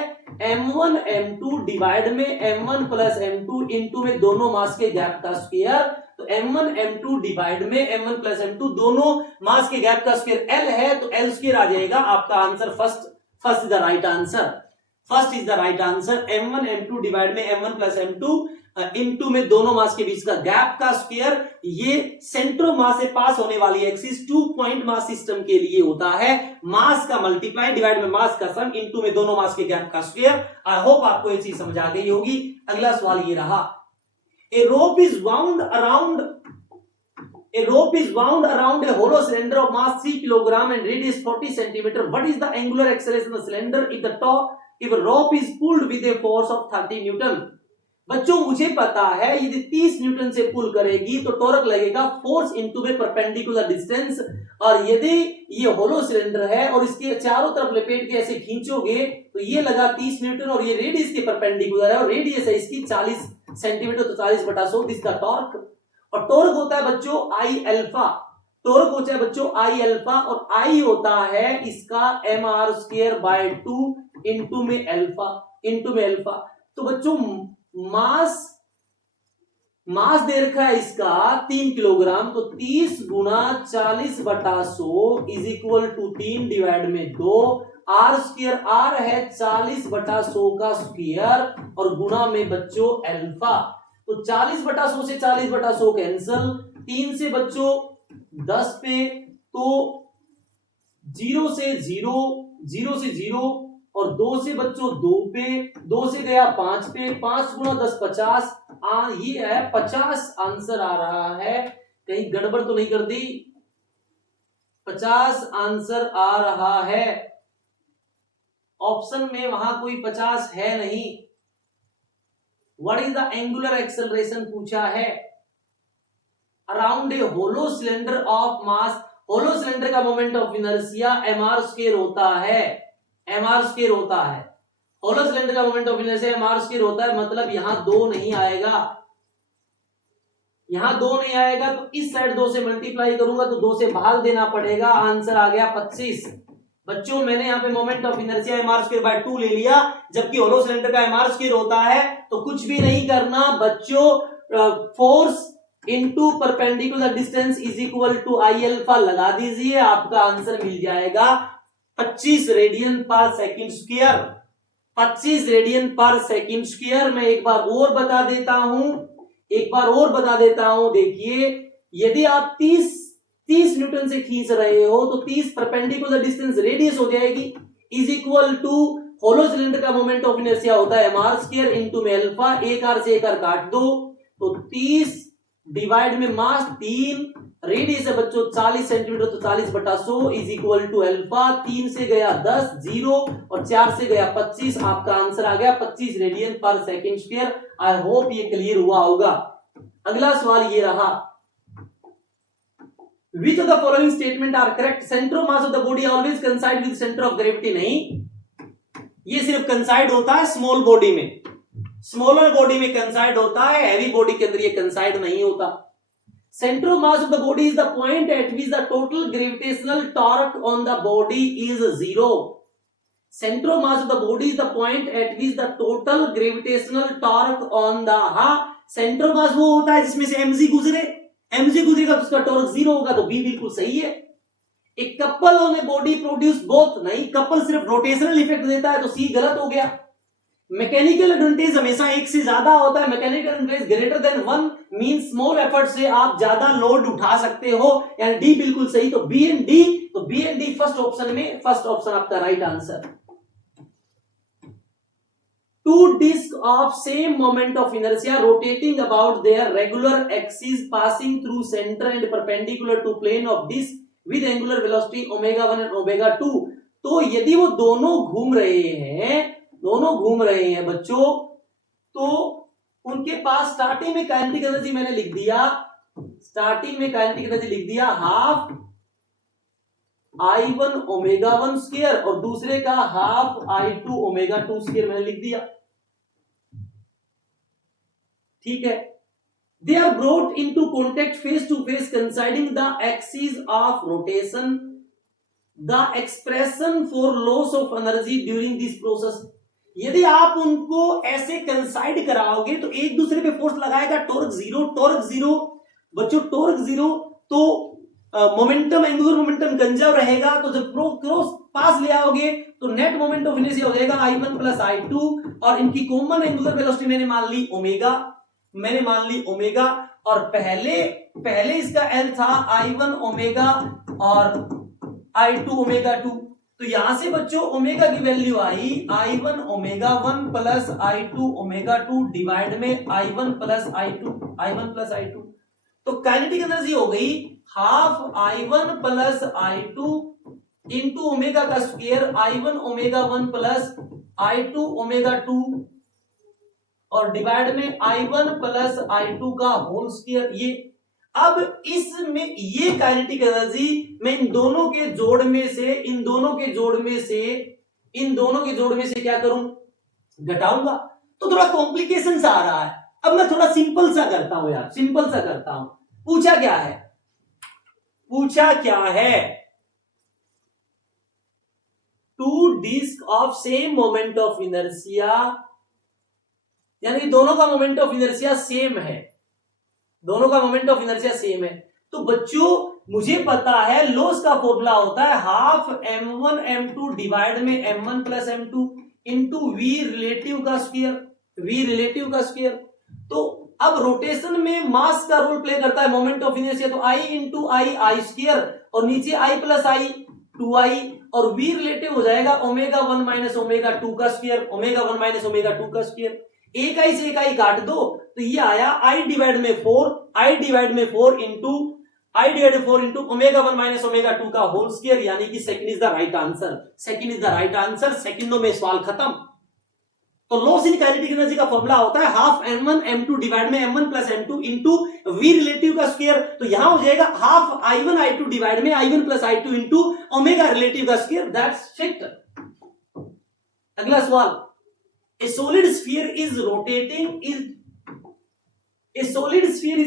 m1 m2 divide में m1 plus m2 into में दोनों मास के gap का square. तो m1 m2 डिवाइड में m1 प्लस m2 दोनों मास के गैप का स्क्वायर l है, तो l स्क्वायर आ जाएगा आपका answer. First is the right answer. m1 m2 divide में m1 प्लस m2 इंटू में दोनों मास के बीच का गैप का स्क्वायर। ये सेंटर ऑफ मास से पास होने वाली एक्सिस 2 पॉइंट मास सिस्टम के लिए होता है मास का मल्टीप्लाई डिवाइड में मास का सम इंटू में दोनों मास के गैप का स्क्वायर। आई होप आपको ये चीज समझ आ गई होगी। अगला सवाल ये रहा, A rope is wound around a hollow cylinder of mass 3 kg and radius 40 cm. What is the angular acceleration of the cylinder if a rope is pulled with a force of 30 Newton? बच्चों मुझे पता है यदि 30 Newton से पुल करेगी तो torque लगेगा force into में परपेंडिकुलर डिस्टेंस, और यदि ये होलो सिलेंडर है और इसके चारों तरफ लपेट के ऐसे खींचोगे तो ये लगा 30 न्यूटन और ये रेडियस के परपेंडिकुलर है और रेडियस है इसकी 40 सेंटीमीटर, तो 40/100 दिस द टॉर्क। और टॉर्क होता है बच्चों आई अल्फा, टॉर्क होता है बच्चों आई अल्फा, और आई होता है इसका mr²/2 इनटू में अल्फा। तो बच्चों मास दे रखा है इसका 3 किलोग्राम, तो 30 गुना 40/100 इज इक्वल टू 3 डिवाइड में 2, r², r है 40/100 का स्क्वायर और गुना में बच्चों अल्फा, तो 40/100 से 40/100 कैंसल, 3 से बच्चों 10 पे, तो 0 से 0 और 2 से बच्चों 2 पे, 2 से गया 5 पे, 5 गुना 10 50, ये है 50 आंसर आ रहा है, कहीं गड़बड़ तो नहीं कर दी, 50 आंसर आ रहा है, ऑप्शन में वहां कोई 50 है नहीं। What is the angular acceleration पूछा है, around a hollow cylinder of mass, hollow cylinder का मोमेंट ऑफ इनर्शिया mr² होता है, होलो सिलेंडर का मोमेंट ऑफ इनर्शिया mr² होता है, मतलब यहां 2 नहीं आएगा, तो इस साइड 2 से मल्टीप्लाई करूंगा तो 2 से भाग देना पड़ेगा, आंसर आ गया 25। बच्चों मैंने यहाँ पे मोमेंट ऑफ इनर्शिया mr²/2 ले लिया, जबकि होलो सिलेंडर का mr² होता है, तो कुछ भी नहीं करना बच्चों, force into perpendicular distance is equal to I alpha लगा दीजिए, आपका आंसर मिल जाएगा 25 रेडियन पर सेकंड स्क्वायर, 25 रेडियन पर सेकंड स्क्वायर। मैं एक बार और बता देता हूं, देखिए यदि आप 30 न्यूटन से खींच रहे हो तो 30 परपेंडिकुलर डिस्टेंस रेडियस हो जाएगी, is equal to hollow cylinder का मोमेंट ऑफ इनर्शिया होता है mr² इनटू में अल्फा, एक आर से एक आर काट दो, तो 30 डिवाइड में मास 3, रेडियस है बच्चों 40 सेंटीमीटर, तो 40/100 इज इक्वल टू अल्फा, 3 से गया 10 0 और 4 से गया 25, आपका आंसर आ गया 25 रेडियन पर सेकंड स्क्वायर। आई होप ये क्लियर हुआ होगा। अगला सवाल ये रहा, which of the following statement are correct, center of mass of the body always coincide with center of gravity, नहीं, ये सिर्फ कंसाइड होता है स्मॉल बॉडी में, स्मॉलर बॉडी में कंसाइड होता है, हैवी बॉडी के अंदर ये कंसाइड नहीं होता। Centre of mass of the body is the point eight which the total gravitational torque on the body is 0। Centre of mass of the body is the point eight which the total gravitational torque on the, centre of मास वो होता है जिसमें से mg गुजरेगा तो उसका torque 0 होगा, तो बी बिल्कुल सही है। एक couple on a body produce both, नहीं, कपल सिर्फ रोटेशनल इफेक्ट देता है, तो सी गलत हो गया। मैकेनिकल एडवांटेज हमेशा एक से ज्यादा होता है, mechanical advantage greater than 1 mean small effort से आप ज्यादा लोड उठा सकते हो, यानी डी बिल्कुल सही, तो B and D first option में, फर्स्ट ऑप्शन आपका right answer. Two discs of same moment of inertia rotating about their regular axis passing through center and perpendicular to plane of disc with angular velocity ω1 and ω2। तो यदि वो दोनों घूम रहे हैं बच्चों, तो उनके पास स्टार्टिंग में काइनेटिक एनर्जी मैंने लिख दिया, हाफ I1 ω1 स्क्वायर और दूसरे का हाफ I2 ω2 स्क्वायर मैंने लिख दिया, ठीक है। They are brought into contact face to face coinciding the axis of rotation, the expression for loss of energy during this process। यदि आप उनको ऐसे कंसाइड कराओगे तो एक दूसरे पे फोर्स लगाएगा, टॉर्क जीरो बच्चों, टॉर्क 0, तो मोमेंटम, एंगुलर मोमेंटम कंजर्व रहेगा, तो जब क्रॉस पास ले आओगे तो नेट मोमेंट ऑफ इनर्शिया हो जाएगा I1 प्लस I2, और इनकी कॉमन एंगुलर वेलोसिटी मैंने मान ली ओमेगा, और पहले इसका L था I1 ओमेगा और I2 ω2, तो यहां से बच्चों ओमेगा की वैल्यू आई I1 ω1 प्लस I2 ω2 डिवाइड में I1 प्लस I2, तो काइनेटिक एनर्जी हो गई half I1 plus I2 into omega का स्क्वायर I1 ω1 प्लस I2 ω2, और डिवाइड में I1 प्लस I2 का होल स्क्वायर। ये अब इसमें ये काइनेटिक एनर्जी मैं इन दोनों के जोड़ में से क्या करूं, घटाऊंगा। तो थोड़ा कॉम्प्लिकेशन सा आ रहा है। अब मैं थोड़ा सिंपल सा करता हूं यार, सिंपल सा करता हूं। पूछा क्या है, two disc of same moment of inertia, यानी दोनों का मोमेंट ऑफ इनर्शिया सेम है, तो बच्चों मुझे पता है लोस का फॉर्मूला होता है हाफ m1 m2 डिवाइड में m1 plus m2 into v relative का स्क्वायर। तो अब रोटेशन में मास का रोल प्ले करता है मोमेंट ऑफ इनर्शिया, तो I इंटू आई स्क्वायर और नीचे I प्लस आई 2i और v रिलेटिव हो जाएगा ओमेगा 1 माइनस ओमेगा 2 का स्क्वायर। एक आई से एक आई काट दो तो ये आया I डिवाइड में 4 इंटू ओमेगा 1 माइनस ओमेगा 2 का होल स्क्वायर, यानी कि second is the right answer. सेकंडों में सवाल खत्म। तो लॉस इन काइनेटिक एनर्जी का फॉर्मूला होता है हाफ m1 m2 डिवाइड में m1 plus m2 into v relative का स्क्वायर। तो यहां हो जाएगा हाफ I1 I2 डिवाइड में I1 plus I2 into omega relative का स्क्वायर। That's it. अगला सवाल, A solid sphere is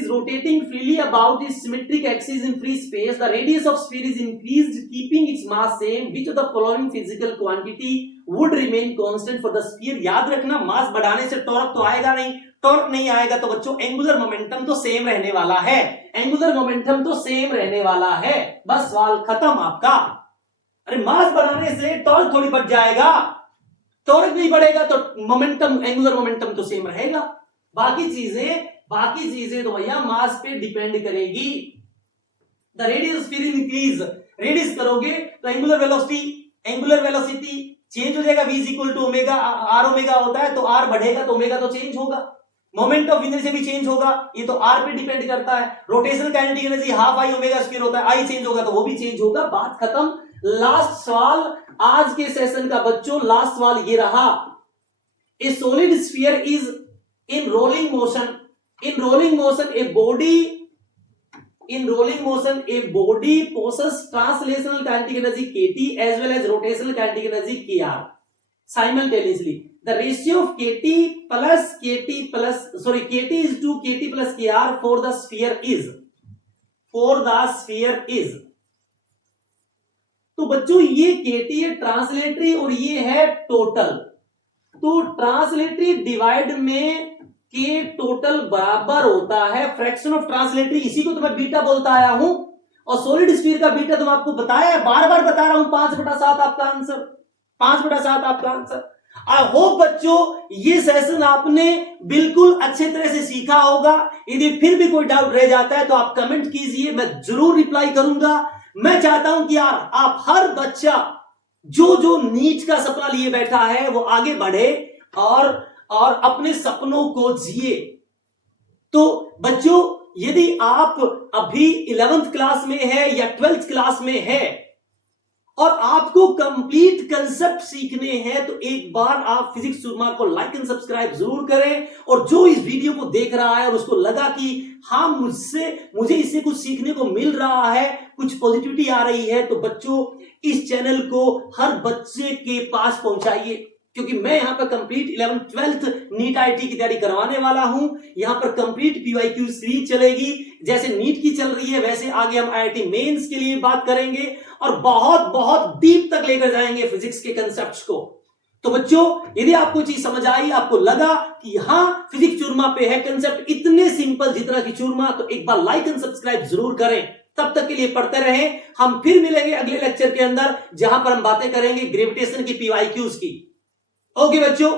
rotating freely about its symmetric axis in free space. The radius of sphere is increased, keeping its mass same. Which of the following physical quantity would remain constant for the sphere? याद रखना, मास बढ़ाने से torque तो आएगा नहीं, torque नहीं आएगा तो बच्चों एंगुलर मोमेंटम तो सेम रहने वाला है। बस सवाल खत्म आपका। अरे मास बढ़ाने से टॉर्क थोड़ी बढ़ जाएगा, टॉर्क नहीं बढ़ेगा तो मोमेंटम, एंगुलर मोमेंटम तो सेम रहेगा। बाकी चीजें तो भैया मास पे डिपेंड करेगी। The radius sphere increase, radius करोगे तो एंगुलर वेलोसिटी चेंज हो जाएगा। v is equal to omega, R omega होता है, तो आर बढ़ेगा तो ओमेगा तो चेंज होगा। मोमेंट ऑफ इनर्शिया भी चेंज होगा, ये तो आर पे डिपेंड करता है। Rotational kinetic energy half I omega square होता है, आई चेंज होगा तो वो भी चेंज होगा। बात खत्म। लास्ट सवाल आज के सेशन का बच्चों, लास्ट सवाल ये रहा। ए solid sphere is in rolling motion, a body possesses translational kinetic energy kt as well as rotational kinetic energy kr simultaneously. The ratio of kt is to kt plus kr for the sphere is तो बच्चों ये केटी है translatory और ये है total. तो translatory divide में के टोटल बराबर होता है फ्रैक्शन ऑफ ट्रांसलेटरी, इसी को तो मैं बीटा बोलता आया हूं। और सॉलिड स्फीयर का बीटा तो मैं आपको बताया है, बार बार बता रहा हूं, 5/7 आपका आंसर। आई होप बच्चों ये सेशन आपने बिल्कुल अच्छे तरह से सीखा होगा। यदि फिर भी कोई डाउट रह जाता है तो आप कमेंट कीजिए, मैं जरूर रिप्लाई करूंगा। मैं चाहता हूं कि यार आप हर बच्चा जो नीट का सपना लिए बैठा है वो आगे बढ़े और अपने सपनों को जिए। तो बच्चों यदि आप अभी 11th क्लास में है या 12th क्लास में है और आपको कंप्लीट कंसेप्ट सीखने हैं तो एक बार आप फिजिक्स सुरमा को लाइक एंड सब्सक्राइब जरूर करें। और जो इस वीडियो को देख रहा है और उसको लगा कि हाँ मुझे इससे कुछ सीखने को मिल रहा है, कुछ पॉजिटिविटी आ रही है, तो बच्चों इस चैनल को हर बच्चे के पास पहुंचाइए, क्योंकि मैं यहां पर complete 11th 12th NEET IT की तैयारी करवाने वाला हूं। यहां पर कंप्लीट पीवाईक्यू सीरीज चलेगी, जैसे नीट की चल रही है वैसे आगे हम आईआईटी मेंस के लिए बात करेंगे और बहुत बहुत डीप तक लेकर जाएंगे फिजिक्स के कंसेप्ट्स को। तो बच्चों यदि आपको चीज समझ आई, आपको लगा कि हाँ फिजिक्स चूरमा पे है कंसेप्ट इतने सिंपल जितना कि चूरमा, तो एक बार लाइक एंड सब्सक्राइब जरूर करें। तब तक के लिए पढ़ते रहें। हम फिर मिलेंगे अगले लेक्चर के अंदर, जहां पर हम बातें करेंगे ग्रेविटेशन की पीवाईक्यूज की। ओके बच्चों।